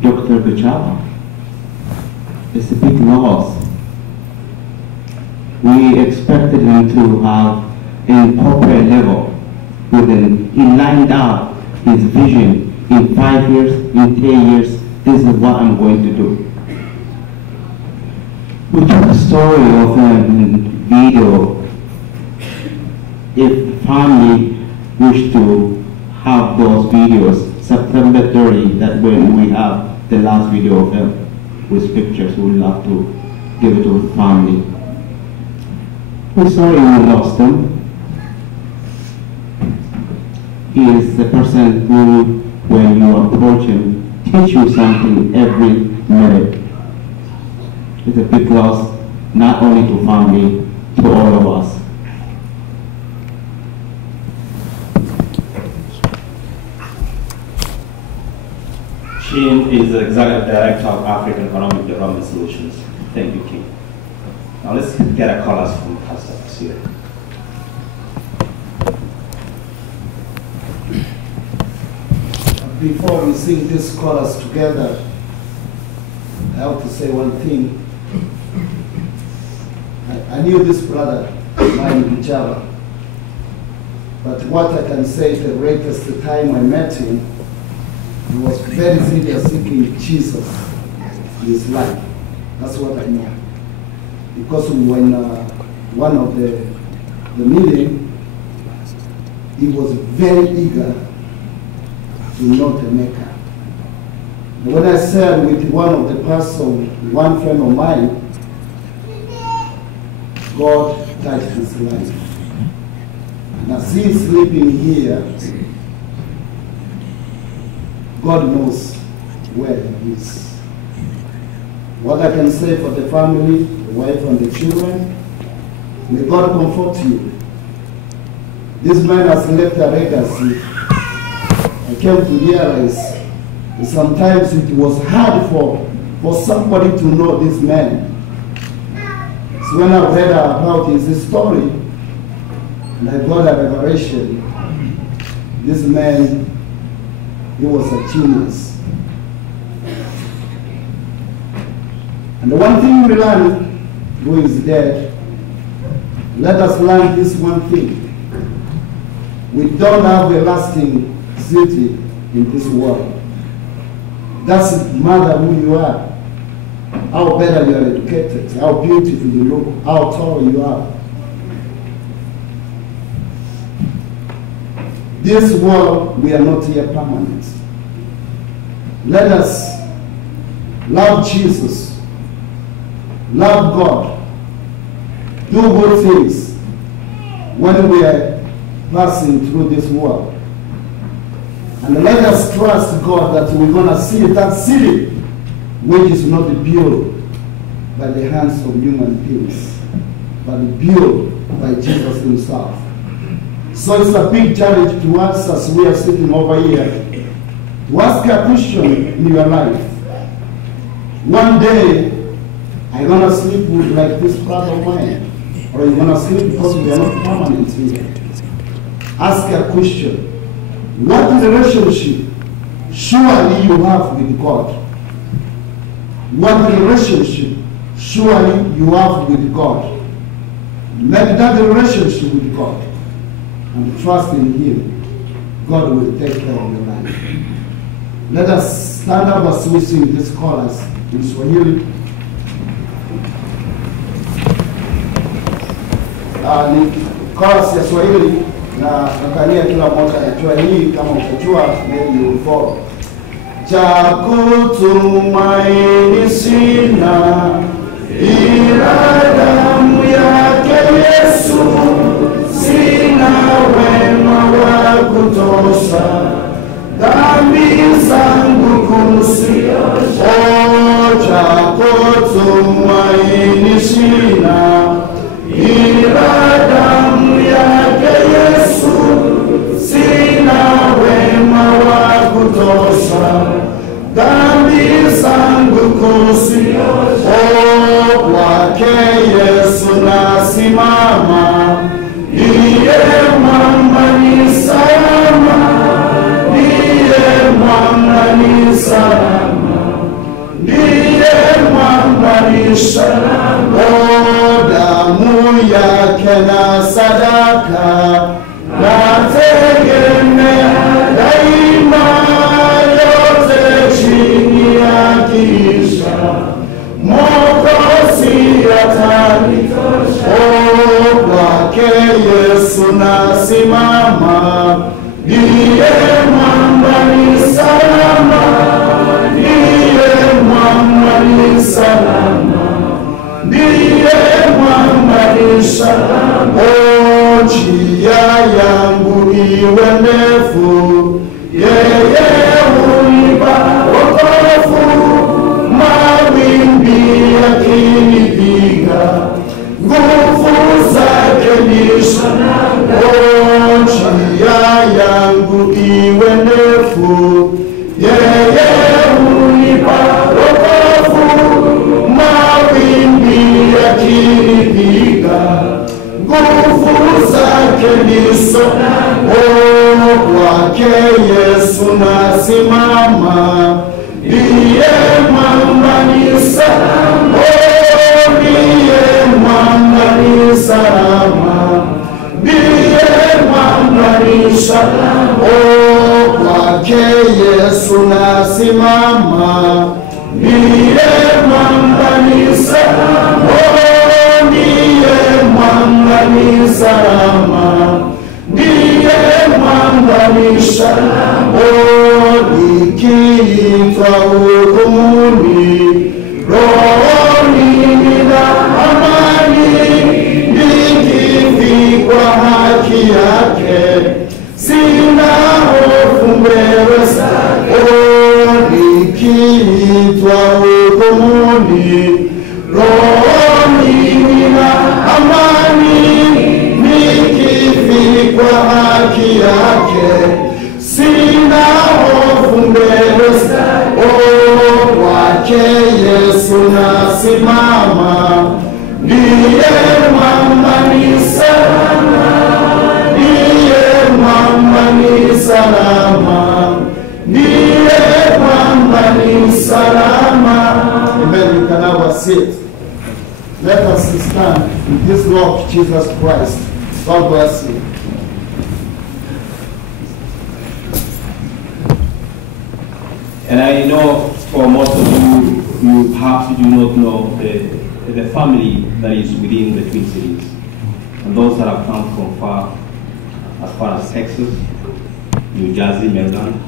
Dr. Gichaba. It's a big loss. We expected him to have a corporate level. He lined out his vision in 5 years, in 10 years, this is what I'm going to do. We took the story of him in video. If family wish to have those videos, September 30, that's when we have the last video of him with pictures. We would love to give it to the family. We're sorry we lost him. He is the person who, when you approach him, teach you something every minute. It's a big loss, not only to family, to all of us. Chin is the Executive Director of African Economic Development Solutions. Thank you, King. Now let's get a call from Pastor Sir. Before we sing these chorus together, I have to say one thing. I knew this brother, mine Gichaba, but what I can say, the greatest time I met him, he was very serious seeking Jesus in his life. That's what I know. Because when one of the meeting, he was very eager to know the Maker. And when I shared with one of the pastors, one friend of mine, God touched his life. And as he's sleeping here, God knows where he is. What I can say for the family, the wife and the children, may God comfort you. This man has left a legacy. I came to realize that sometimes it was hard for somebody to know this man. So when I read about his story, and I got a revelation, this man, he was a genius. And the one thing we learn, who is dead, let us learn this one thing. We don't have a lasting city in this world. Doesn't matter who you are, how better you are educated, how beautiful you look, how tall you are. This world, we are not here permanent. Let us love Jesus, love God, do good things when we are passing through this world. And let us trust God that we're going to see that city which is not built by the hands of human beings, but built by Jesus himself. So it's a big challenge to us as we are sitting over here to ask a question in your life. One day, are you going to sleep with like this brother of mine? Or are you going to sleep because we are not permanent here? Ask a question. What relationship surely you have with God? What relationship surely you have with God? Make that relationship with God and trust in Him. God will take care of your life. Let us stand up as we sing this chorus in Swahili. Ni chorus ya Swahili na nakania kila mmoja anajua hii, kama utajua maybe you will follow. Cha kutumaini sina ila damu yake Yesu, sina wema wa kutosha, dhambi zangu kuziosha. salama, ndiye mwamba ni salama, ndiye mwamba ni salama, ndiye mwamba ni salama. O damu yake na sadaka nategemea daima, yote chini ya kisha Mwokozi atanitosha. O kwake Yesu nasimama, ndiye mwamba ni salama, ndiye mwamba ni salama, ndiye mwamba ni salama. O njia yangu iwe ndefu, yeye hunipa wokovu, mawimbi yakinipiga, nguvu zake ni salama. O njia yangu iwe ndefu, yeye hunipa wokovu, mawimbi yakinipiga, nguvu zake ni salama. O kwake Yesu nasimama, ndiye mwamba ni salama, ndiye mwamba ni salama, ndiye mwamba ni salama. O kwake Yesu nasimama, ndiye mwamba ni salama, ndiye mwamba ni salama, ndiye mwamba ni salama. O nikiitwa hukumuni, rohoni nina amani, nikivikwa haki yake, sina hofu mbele zake. O nikiitwa hukumuni, rohoni nina amani, nikivikwa haki yake, sina hofu mbele zake. O kwake Yesu nasimama, ndiye mwamba ni salama, ndiye mwamba ni salama, ndiye mwamba ni salama. Amen. You can now sit. Let us stand in this Lord Jesus Christ. God bless you. And I know for most of you, you perhaps do not know the family that is within the Twin Cities. And those that have come from far, as far as Texas, New Jersey, Maryland,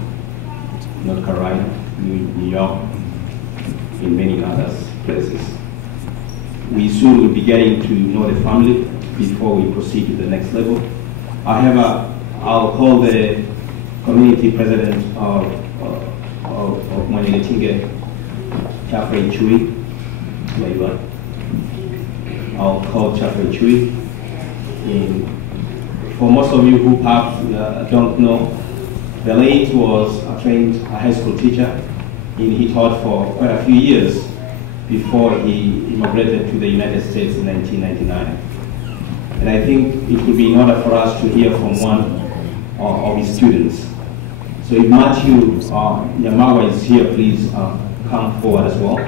North Carolina, New York, in many other places. We soon will be getting to know the family before we proceed to the next level. I'll call the community president of Minneapolis, Chafre Chui. Where you are? I'll call Chafre Chui. For most of you who perhaps don't know, the late was a trained high school teacher, and he taught for quite a few years before he immigrated to the United States in 1999. And I think it would be in order for us to hear from one of his students. So if Matthew Yamawa is here, please come forward as well.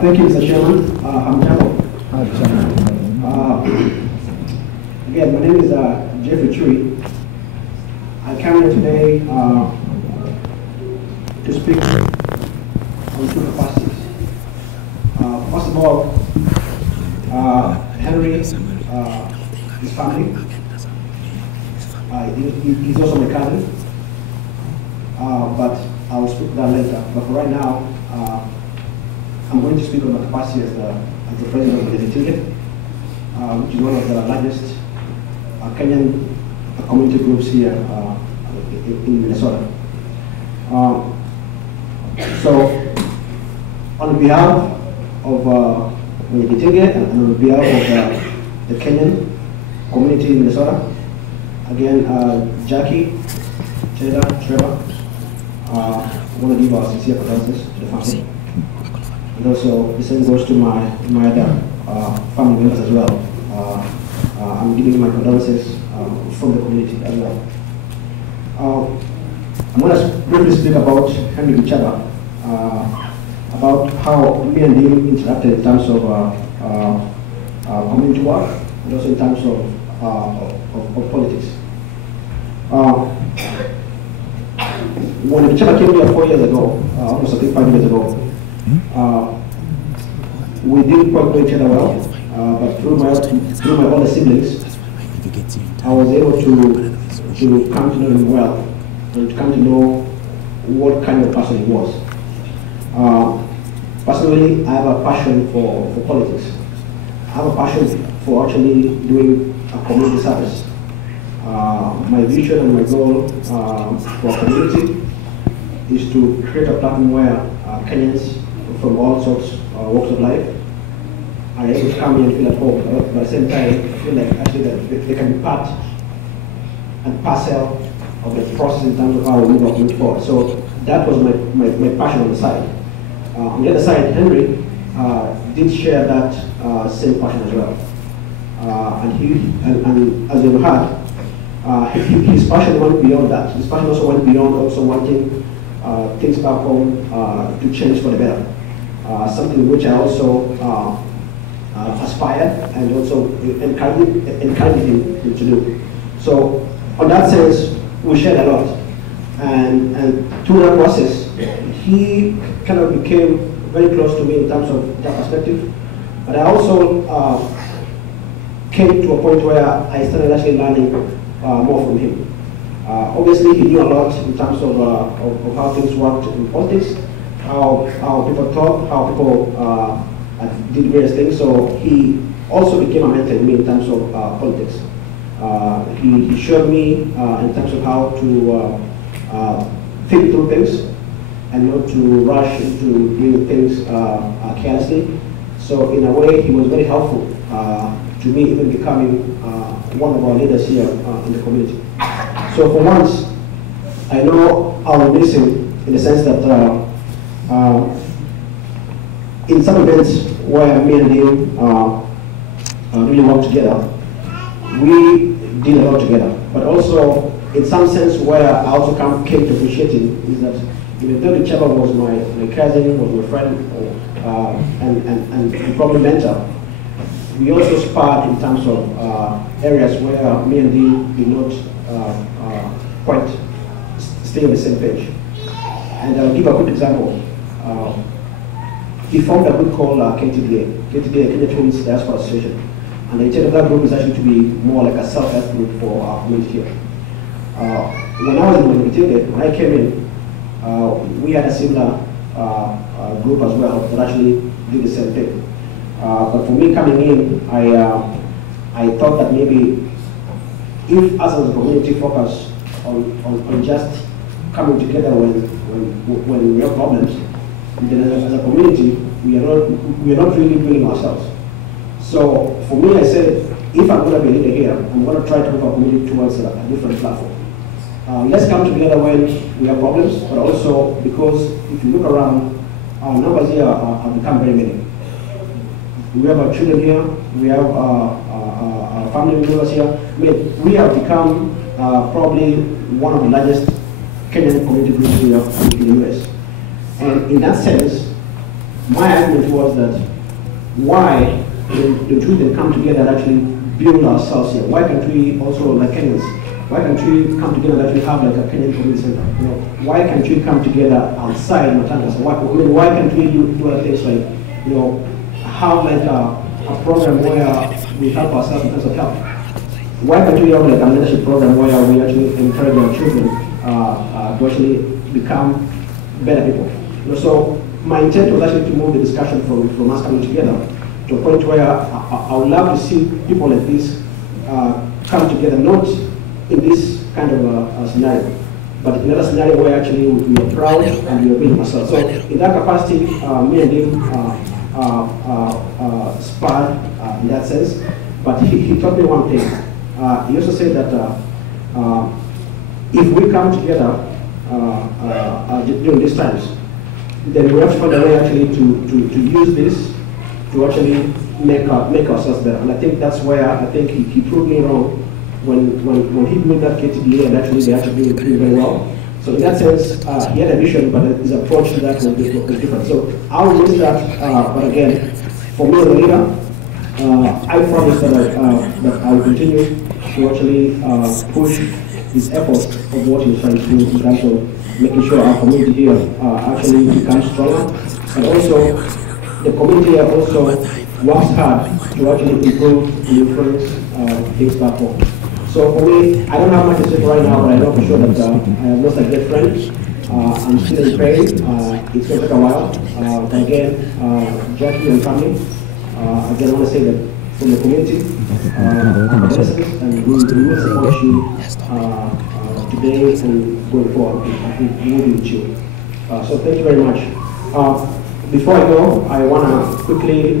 Thank you, Mr. Chairman. I'm Jamo. Again, my name is Jeffrey Chui. I came here today to speak on two capacities. First of all, Henry, his family, he's also my cousin, but I will speak to that later. But for right now, I'm going to speak on my capacity as the president of the Gichaba, which is one of the largest Kenyan community groups here in Minnesota. So, on behalf of the Gichaba and on behalf of the Kenyan community in Minnesota, again, Jackie, Cheda, Trevor, I want to give our sincere condolences to the family. And also the same goes to my other family members as well. I'm giving my condolences from the community as well. I'm going to briefly speak about Henry Gichaba, about how me and him interacted in terms of community work and also in terms of politics. When Gichaba came here 4 years ago, almost I think 5 years ago, we didn't quite know each other well, but through my older siblings, I was able to come to know him well and to come to know what kind of person he was. Personally, I have a passion for politics. I have a passion for actually doing a community service. My vision and my goal for our community is to create a platform where Kenyans from all sorts walks of life are able to come here and feel at home, but at the same time feel like actually that they can be part and parcel of the process in terms of how we move our community forward. So that was my passion on the side. On the other side, Henry did share that same passion as well. And as you've heard, his passion went beyond that. His passion also went beyond also wanting things back home to change for the better. Something which I also aspired and also encouraged him to do. So on that sense, we shared a lot. And through that process, he kind of became very close to me in terms of that perspective. But I also came to a point where I started actually learning more from him. Obviously, he knew a lot in terms of how things worked in politics, how people thought, how people did various things. So he also became a mentor in me in terms of politics. He showed me in terms of how to think through things and not to rush into doing things carelessly. So in a way, he was very helpful to me even becoming one of our leaders here in the community. So for once, I know I will miss him in the sense that in some events where me and him really worked together, we did a lot together. But also, in some sense where I also came to appreciate him is that even though Gichaba was my cousin, was my friend, and probably mentor, we also sparred in terms of areas where me and him did not quite stay on the same page. And I'll give a quick example. He formed a group called KTDA, Kenya Twins Diaspora Association. And the intent of that group is actually to be more like a self-help group for our community here. When I was in Minneapolis, when I came in, we had a similar group as well that actually did the same thing. But for me coming in, I thought that maybe if us as a community focus on just coming together when we have problems, then as a community, we are not really doing ourselves. So for me, I said, if I'm going to be a leader here, I'm going to try to move our community towards a different platform. Let's come together when we have problems, but also because if you look around, our numbers here have become very many. We have our children here, we have our family members here. We have become probably one of the largest Kenyan community groups here in the US. And in that sense, my argument was that why the two that come together and actually build ourselves here? Why can't we also, like Kenyans, why can't we come together and actually have like a Kenyan community center? You know, why can't we come together outside Matanga? So why can't we do other things like, you know, have like a program where we help ourselves in terms of health? Why can't we have like a leadership program where we actually encourage our children to actually become better people? You know, so my intent was actually to move the discussion from us coming together to a point where I would love to see people like this come together, not in this kind of a scenario, but in another scenario where actually we are proud and we are building ourselves. So in that capacity, me and him sparred in that sense, but he taught me one thing. He also said that if we come together during these times, then we have to find a way actually to use this to actually make ourselves better. And I think that's where I think he proved me wrong when he built that KTDA, and actually they actually did very well. So in that sense, he had a vision, but his approach to that was different. So I will miss that, but again, for me as a leader, I promise that I will continue to actually push his effort of what he's trying to do in terms of making sure our community here actually becomes stronger. And also, the community here also works hard to actually improve the influence things back home. So for me, I don't have much to say right now, but I know for sure that I have lost a great friend. I'm still in pain. It's going to take a while. But again, Jackie and family, again, I want to say that from the community, and we will support you today and going forward. We will be with you. So thank you very much. Before I go, I want to quickly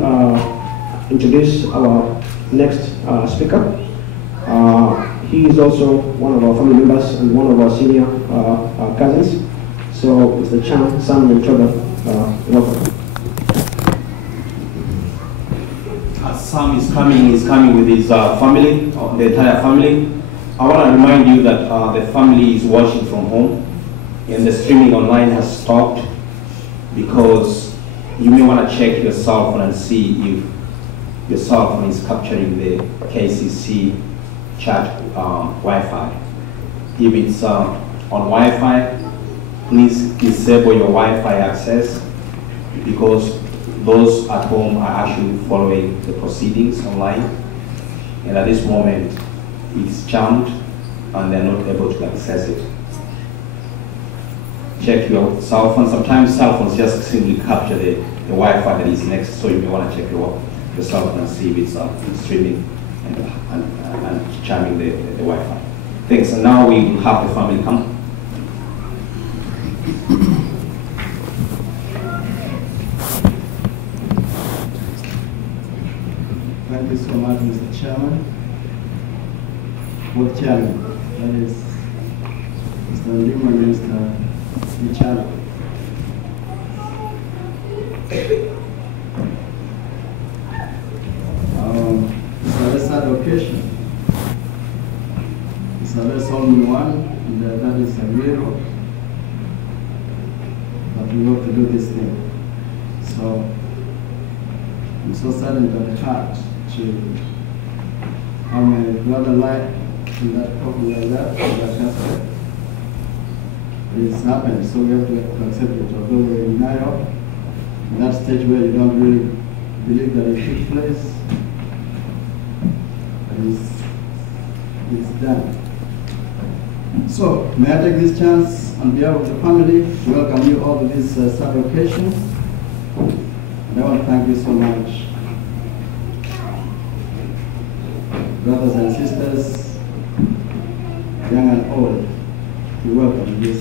introduce our next speaker. He is also one of our family members and one of our senior cousins. So, Mr. Chan, Sam, and Trevor, welcome. Sam is coming with his family, the entire family. I want to remind you that the family is watching from home, and the streaming online has stopped because you may want to check your cell phone and see if your cell phone is capturing the KCC chat Wi-Fi. If it's on Wi-Fi, please disable your Wi-Fi access because those at home are actually following the proceedings online. And at this moment, it's jammed and they're not able to access it. Check your cell phone. Sometimes cell phones just simply capture the Wi-Fi that is next, so you may want to check your cell phone and see if it's streaming and jamming the Wi-Fi. Thanks. And now we will have the family come. Thank you so much, Mr. Chairman. Both chairman, that is Mr. Ndima and Mr. Gichaba. It's a less allocation. It's a less only one, and that is a hero. But we have to do this thing. So I'm so saddened at heart to have my brother lie in that coffin like that, in that casket. It's happened, so we have to accept it. Although we're in Nairobi, in that stage where you don't really believe that it took place, it's done. So, may I take this chance on behalf of the family to welcome you all to this sad occasion. And I want to thank you so much, brothers and sisters, young and old, to welcome this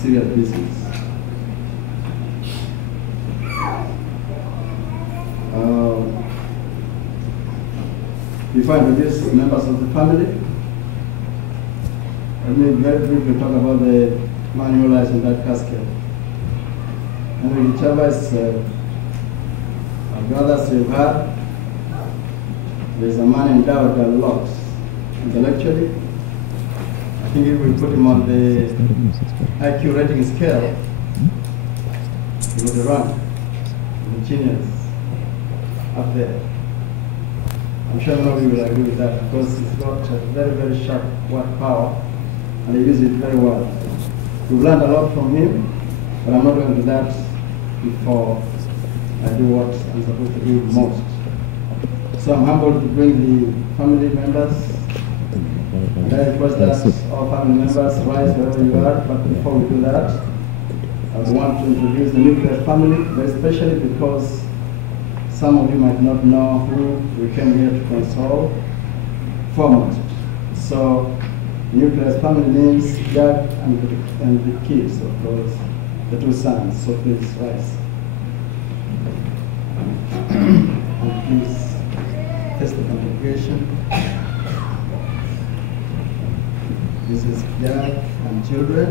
serious business. Before I introduce members of the family, let me very briefly talk about the man who lies in that casket. And Gichaba is our brothers we've had. There's a man endowed a lot intellectually. I think if we put him on the IQ rating scale, he would run. The genius up there. I'm sure nobody will agree with that because he's got a very, very sharp word power and he uses it very well. We've learned a lot from him, but I'm not going to do that before I do what I'm supposed to do most. So I'm humbled to bring the family members. And I request that all family members rise wherever you are, but before we do that, I want to introduce the nuclear family, very especially because some of you might not know who we came here to console foremost. So, nuclear family names, Jack and the kids, of course, the two sons. So please rise. And please face the congregation. This is Jack and children.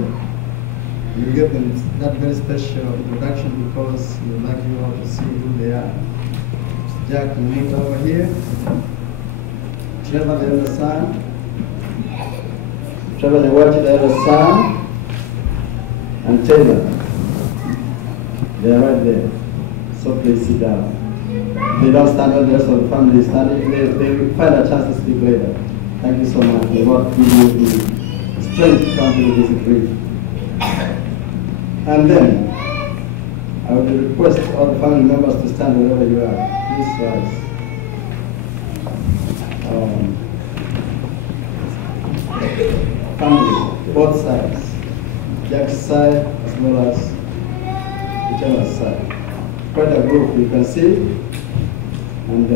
You give them that very special introduction because we would like you all to see who they are. Jack and Nate over here. Trevor, the elder son. Trevor Newati, the elder son. And Taylor. They are right there. So please sit down. They don't stand when the rest of the family is standing. They will find a chance to speak later. Thank you so much. May God give you the strength to come to this grief. And then, I would request all the family members to stand wherever you are. Please rise. Family, both sides. Jack's side as well as Gichaba's side. Quite a group you can see. And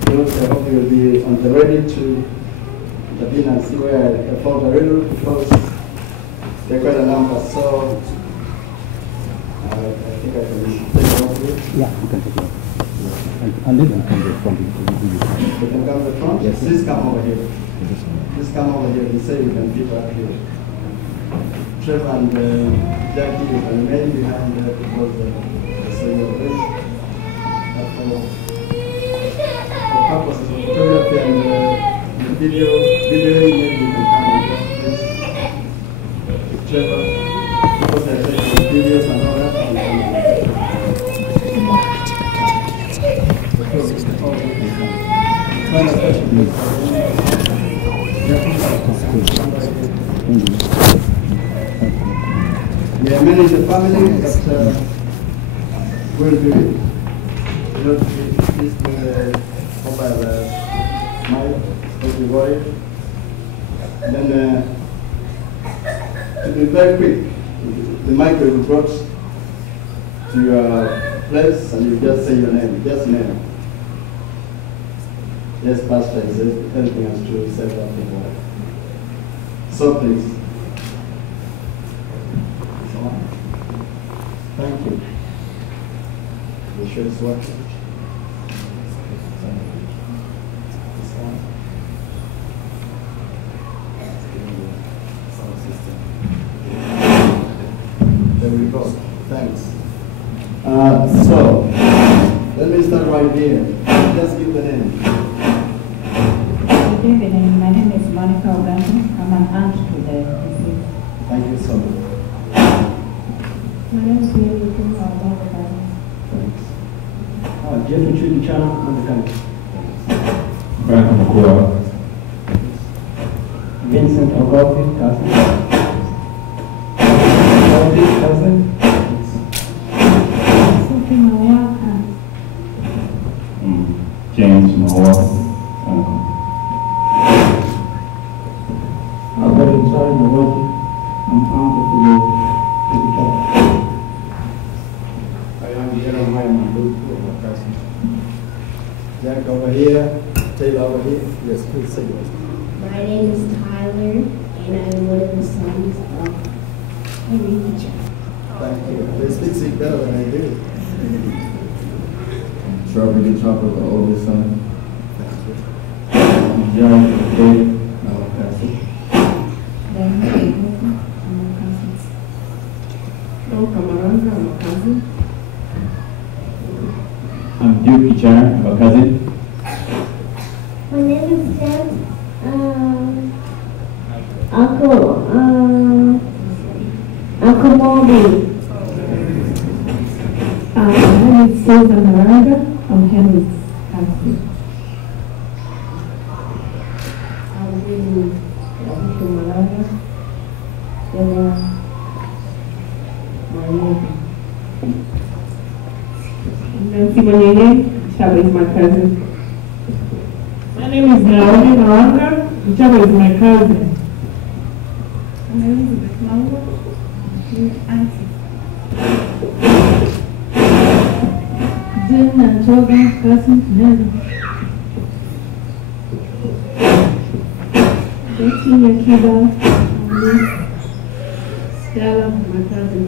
those I hope you'll be on the ready to intervene and see where the fault are in because they're quite a number. So I think I can take it off here. Yeah, you can take it off. And then you can go from the You can come to the front? Yes. Please come over here. Please come over here. He said you can fit up here. Trevor and Jackie, you can remain behind there because so you're ready. For purposes of photography and videoing, maybe you can come and please. Trevor, because they're taking videos and all that. Final question, please. There are many in the family that will do it. Please do the mobile mic, don't be worried. And then, to be very quick, the mic will be brought to your place and you just say your name, just name. Yes, Pastor, is anything else to say about the boy? So please. Thank you. You sure it's working? There we go. Thanks. So, let me start right here. Just give the name. Good evening. My name is Monica Oganjo. I'm an aunt to the deceased. Thank you so much. My name is Mary Lukum. I'm one of the Thanks. Jeffrey Chudichana, on the country. Frank Mukua. Vincent Ogopi, cousin. Cousin. Sophie Mawaka. James Mawaka. Albert Sorry Mawaki. I'm uncle to the church. I am Jeremiah Manduku, cousin. Jack over here, Taylor over here. Yes, please say yours. My name is Tyler, and I'm one of the sons of Henry Gichaba. Thank you. They speak better than I do. Trevor Gichaba, the oldest son. Thank you. John David, our pastor. I'm a cousin. No, Camaranga, I'm a cousin. I'm Duke Kichar, I'm a cousin. My name is Sam. Uncle Moby. My name is Susan Maranga. I'm Henry's cousin. I'm really Uncle Maranga. Then my name. Nancy Manyeye, Gichaba is my cousin. My name is Naomi Maranga, Gichaba is my cousin. I'm Elizabeth Longo, your auntie. Jane and Choga, cousin to Henry. Betty Yakiba, Stella, my cousin.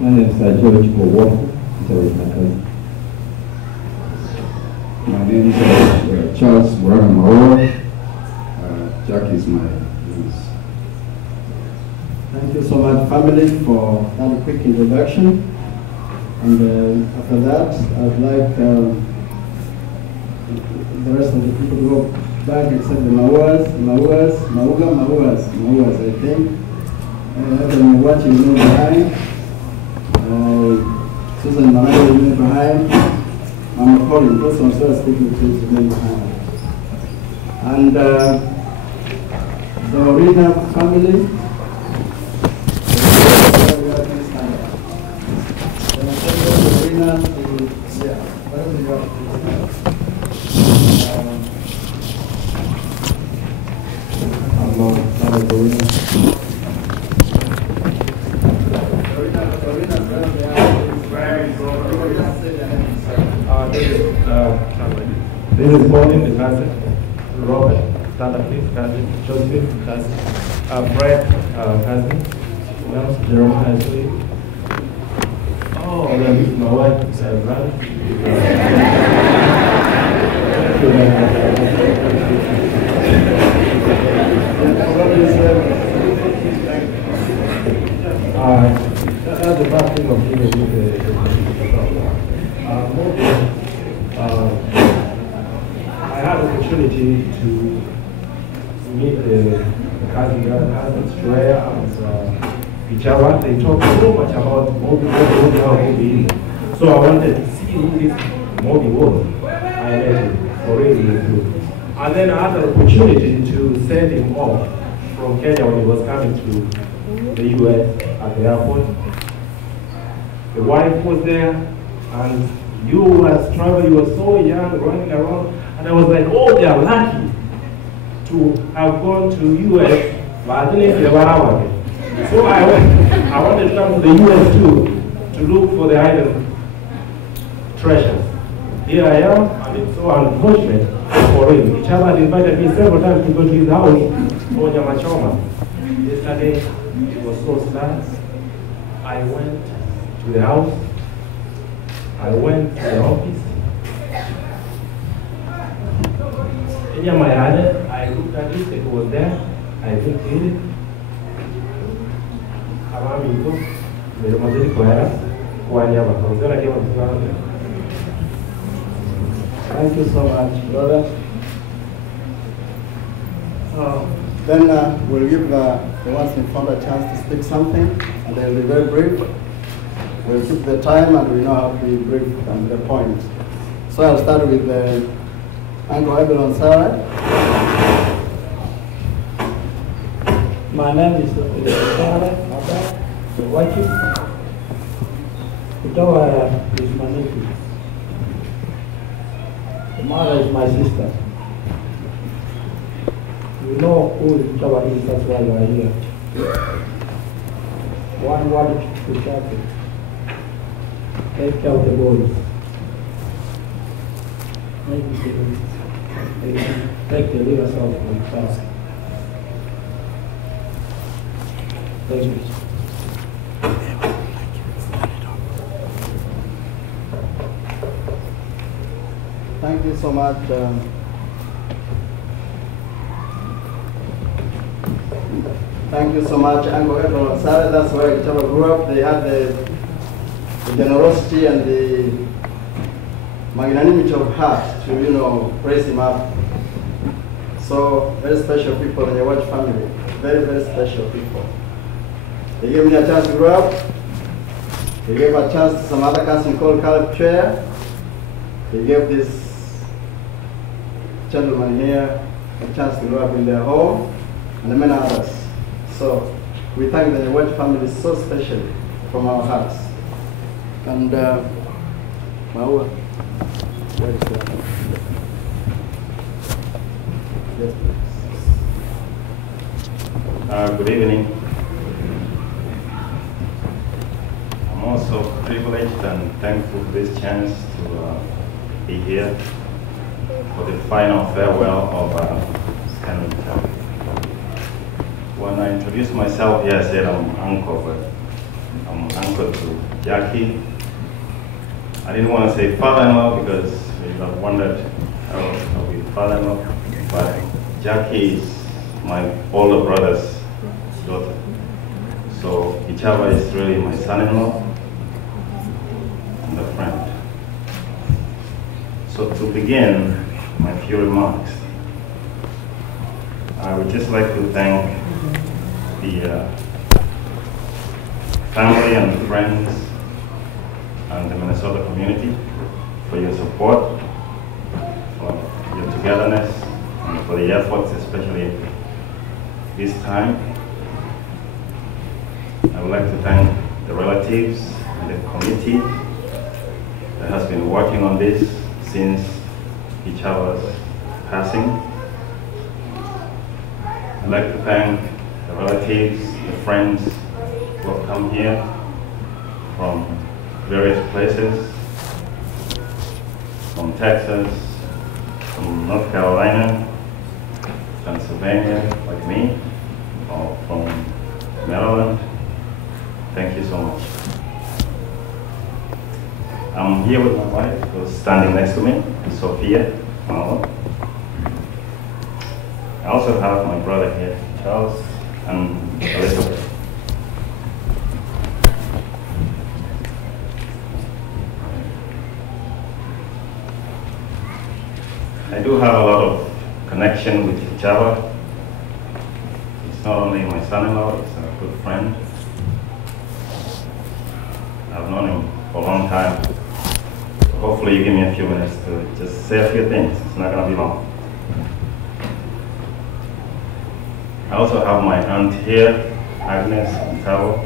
My name is George Mawaka, Gichaba is my cousin. My name is Charles Muranga Maora, Jackie is my niece. Thank you so much, family, for that quick introduction. And after that, I'd like the rest of the people to go back except the Mauas, I think. Everyone watching me behind. Susan Manai is me behind. Mama Colin, those ones who are speaking to is me behind. And the Orina family. This is Pauline, the cousin. Robert, stand up please, cousin. Joseph, cousin. Fred, cousin. Jerome, cousin. Oh, and then my wife, brother. That's the bad thing of giving you the I had the opportunity to meet the cousins, Shreya and Gichaba. They talked so much about Moby, how Moby is. So I wanted to see who this Moby was. I met him already too. And then I had the opportunity to send him off from Kenya when he was coming to the US at the airport. The wife was there, and you as travel, you were so young, running around, and I was like, oh, they are lucky to have gone to US, but I didn't know where. So I wanted to come to the US too, to look for the hidden treasures. Here I am, and it's so unfortunate for him. Gichaba had invited me several times to go to his house for Nyamachoma. Yesterday, it was so sad. I went to the house. I went to the office. I looked at it, it was there. I didn't read it. Thank you so much, brother. Then we'll give the ones in front a chance to speak something, and they'll be very brief. We'll keep the time, and we know how to be brief and the point. So I'll start with Uncle Abel Sarah. My name is Sarah, the wife. Gichaba is my nephew. The mother is my sister. You know who Gichaba is, that's why you are here. One word to Gichaba. Take care of the boys. Take the leaders out of the task. Thank you. Thank you so much. Thank you so much, Uncle Edward Sare. That's where Gichaba grew up. They had the generosity and the magnanimity of heart to, raise him up. So, very special people in your watch family. Very, very special people. They gave me a chance to grow up. They gave a chance to some other cousin called Caleb Chair. They gave this gentleman here a chance to grow up in their home, and many others. So, we thank the Watch family so specially from our hearts. And Maua, where is that? Yes, please. Good evening. I'm also privileged and thankful for this chance to be here for the final farewell of Henry. When I introduced myself here, I said I'm uncle, but I'm uncle to Jackie. I didn't want to say father-in-law because you have wondered how we father-in-law, but Jackie is my older brother's daughter. So Gichaba is really my son-in-law and a friend. So to begin my few remarks, I would just like to thank the family and friends and the Minnesota community for your support, for your togetherness, and for the efforts, especially this time. I would like to thank the relatives and the committee that has been working on this since Gichaba's passing. I'd like to thank the relatives, the friends who have come here from various places, from Texas, from North Carolina, Pennsylvania, like me, or from Maryland. Thank you so much. I'm here with my wife, who's standing next to me, Sophia. I also have my brother here, Charles, and Elizabeth. I do have a lot of connection with Gichaba. It's not only my son-in-law, it's a good friend. I've known him for a long time. So hopefully you give me a few minutes to just say a few things. It's not going to be long. I also have my aunt here, Agnes Gichaba,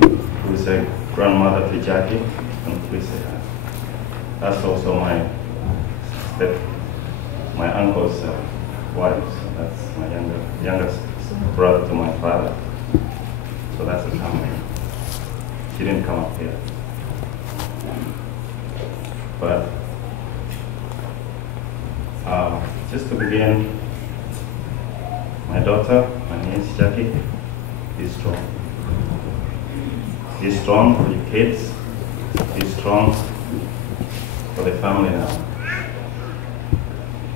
who is a grandmother to Jackie, and please say hi. That's also my uncle's wife, so that's my youngest brother to my father. So that's the family. She didn't come up here. But just to begin, my daughter, my niece Jackie, be strong. Be strong for your kids. Be strong for the family now.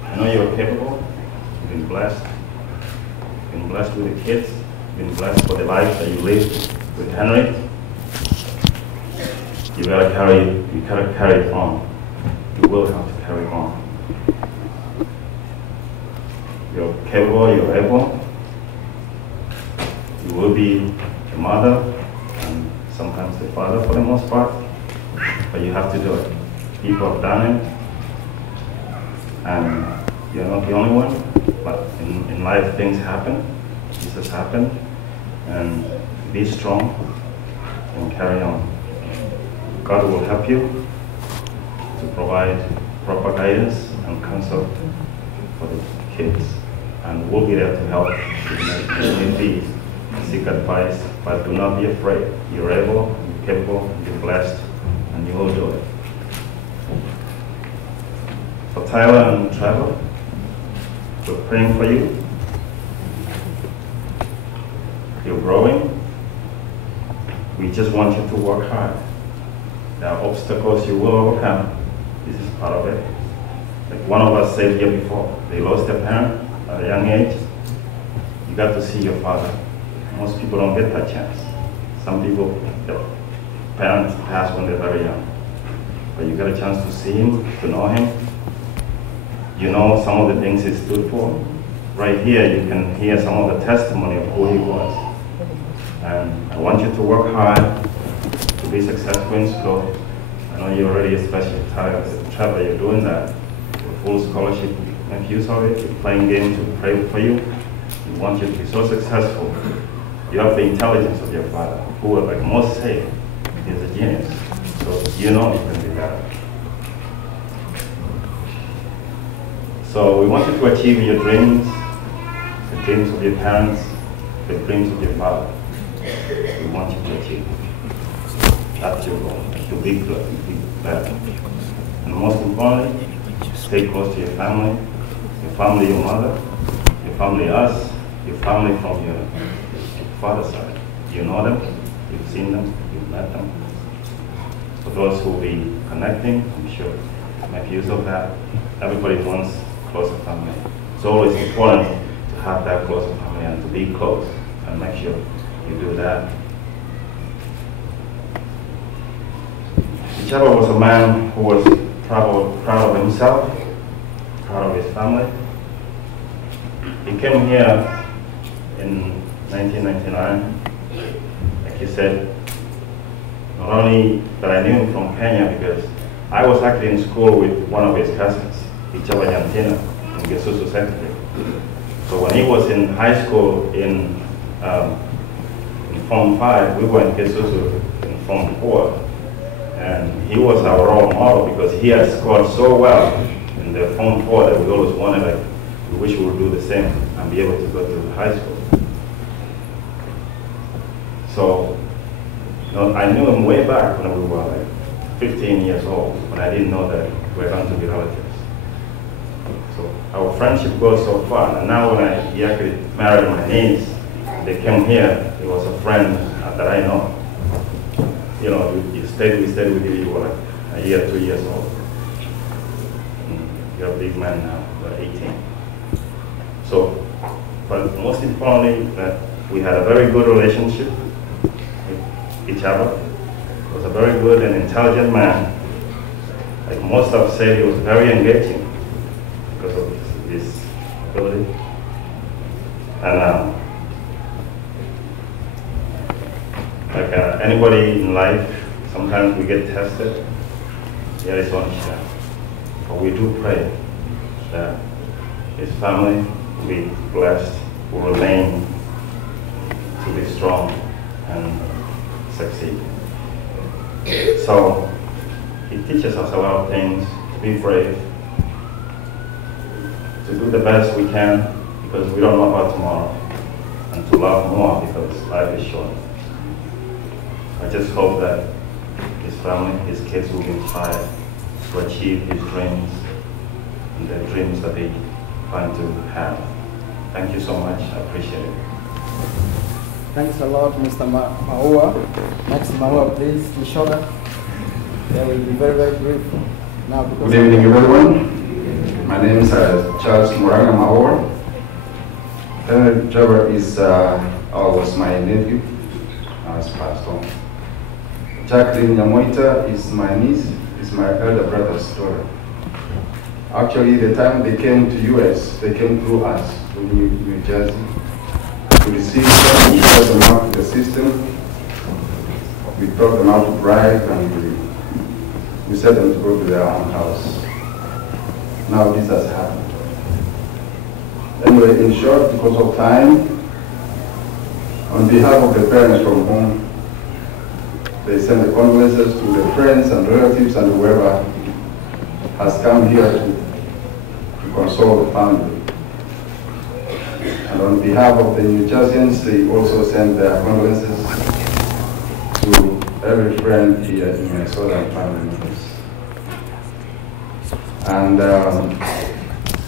I know you're capable. You've been blessed. You've been blessed with the kids. You've been blessed for the life that you lived with Henry. You gotta carry it on. You will have to carry it on. You're capable, you're able. You will be a mother and sometimes the father for the most part, but you have to do it. People have done it, and you're not the only one, but in life things happen. This has happened, and be strong and carry on. God will help you to provide proper guidance and counsel for the kids, and we'll be there to help if need be. Seek advice, but do not be afraid. You're able, you're capable, you're blessed, and you will do it. For Tyler and Trevor, we're praying for you. You're growing. We just want you to work hard. There are obstacles you will overcome. This is part of it. Like one of us said here before, they lost their parent at a young age. You got to see your father. Most people don't get that chance. Some people, their parents pass when they're very young. But you got a chance to see him, to know him. You know some of the things he stood for. Right here, you can hear some of the testimony of who he was. And I want you to work hard to be successful in school. I know you're already especially tired of Trevor, you're doing that. Your full scholarship, make use of it. You're playing games, we pray for you. We want you to be so successful. You have the intelligence of your father, who, like most say, is a genius. So you know you can be better. So we want you to achieve your dreams, the dreams of your parents, the dreams of your father. We want you to achieve. That's your goal, to be good, to be better. And most importantly, stay close to your family, your mother, your family, us, your family from your father's side. You know them, you've seen them, you've met them. For those who will be connecting, I'm sure, make use of that. Everybody wants closer family. It's always important to have that close family and to be close, and make sure you do that. Gichaba was a man who was proud of himself, proud of his family. He came here in 1999, like he said, not only that I knew him from Kenya, because I was actually in school with one of his cousins, Gichaba in Gesusu Secondary. So when he was in high school in Form 5, we were in Gesusu in Form 4. And he was our role model because he had scored so well in the Form 4 that we always wanted, like, we wish we would do the same and be able to go to high school. So, you know, I knew him way back when we were like 15 years old, when I didn't know that we were going to be relatives. So our friendship goes so far, and now when he actually married my niece, they came here, he was a friend that I know. You know, we stayed with you, you were like a year, 2 years old. You're a big man now, you're 18. So, but most importantly, that we had a very good relationship with each other. He was a very good and intelligent man. Like most have said, he was very engaging because of his ability. And like anybody in life, sometimes we get tested. There is one shot. But we do pray that his family will be blessed, will remain to be strong and succeed. So he teaches us a lot of things, to be brave, to do the best we can because we don't know about tomorrow, and to love more because life is short. I just hope that his family, his kids will be inspired to achieve his dreams and the dreams that they plan to have. Thank you so much. I appreciate it. Thanks a lot, Mr. Maua. Next, Maua, please, Gichaba. They will be very, very brief. Now, good evening, everyone. My name is Charles Muranga Maua. Gichaba was my nephew. Has passed on. Jacqueline Nyamoita is my niece, is my elder brother's daughter. Actually, the time they came to US, they came through us, to New Jersey. We received them, we brought them out to the system. We taught them how to drive, and we set them to go to their own house. Now this has happened. Anyway, in short, because of time, on behalf of the parents from home, they send the condolences to the friends and relatives and whoever has come here to console the family. And on behalf of the New Jerseyans, they also send their condolences to every friend here in Minnesota and family members. And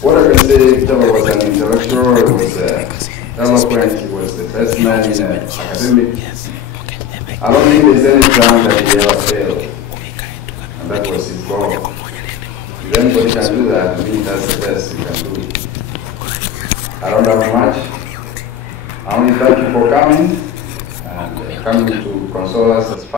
what I can say, Gichaba was an intellectual, he was eloquent, he was the best man in academic. I don't think there's any exam that he ever failed. And that was his goal. If anybody can do that, I think that's the best he can do. I don't have much. I only thank you for coming and coming to console us as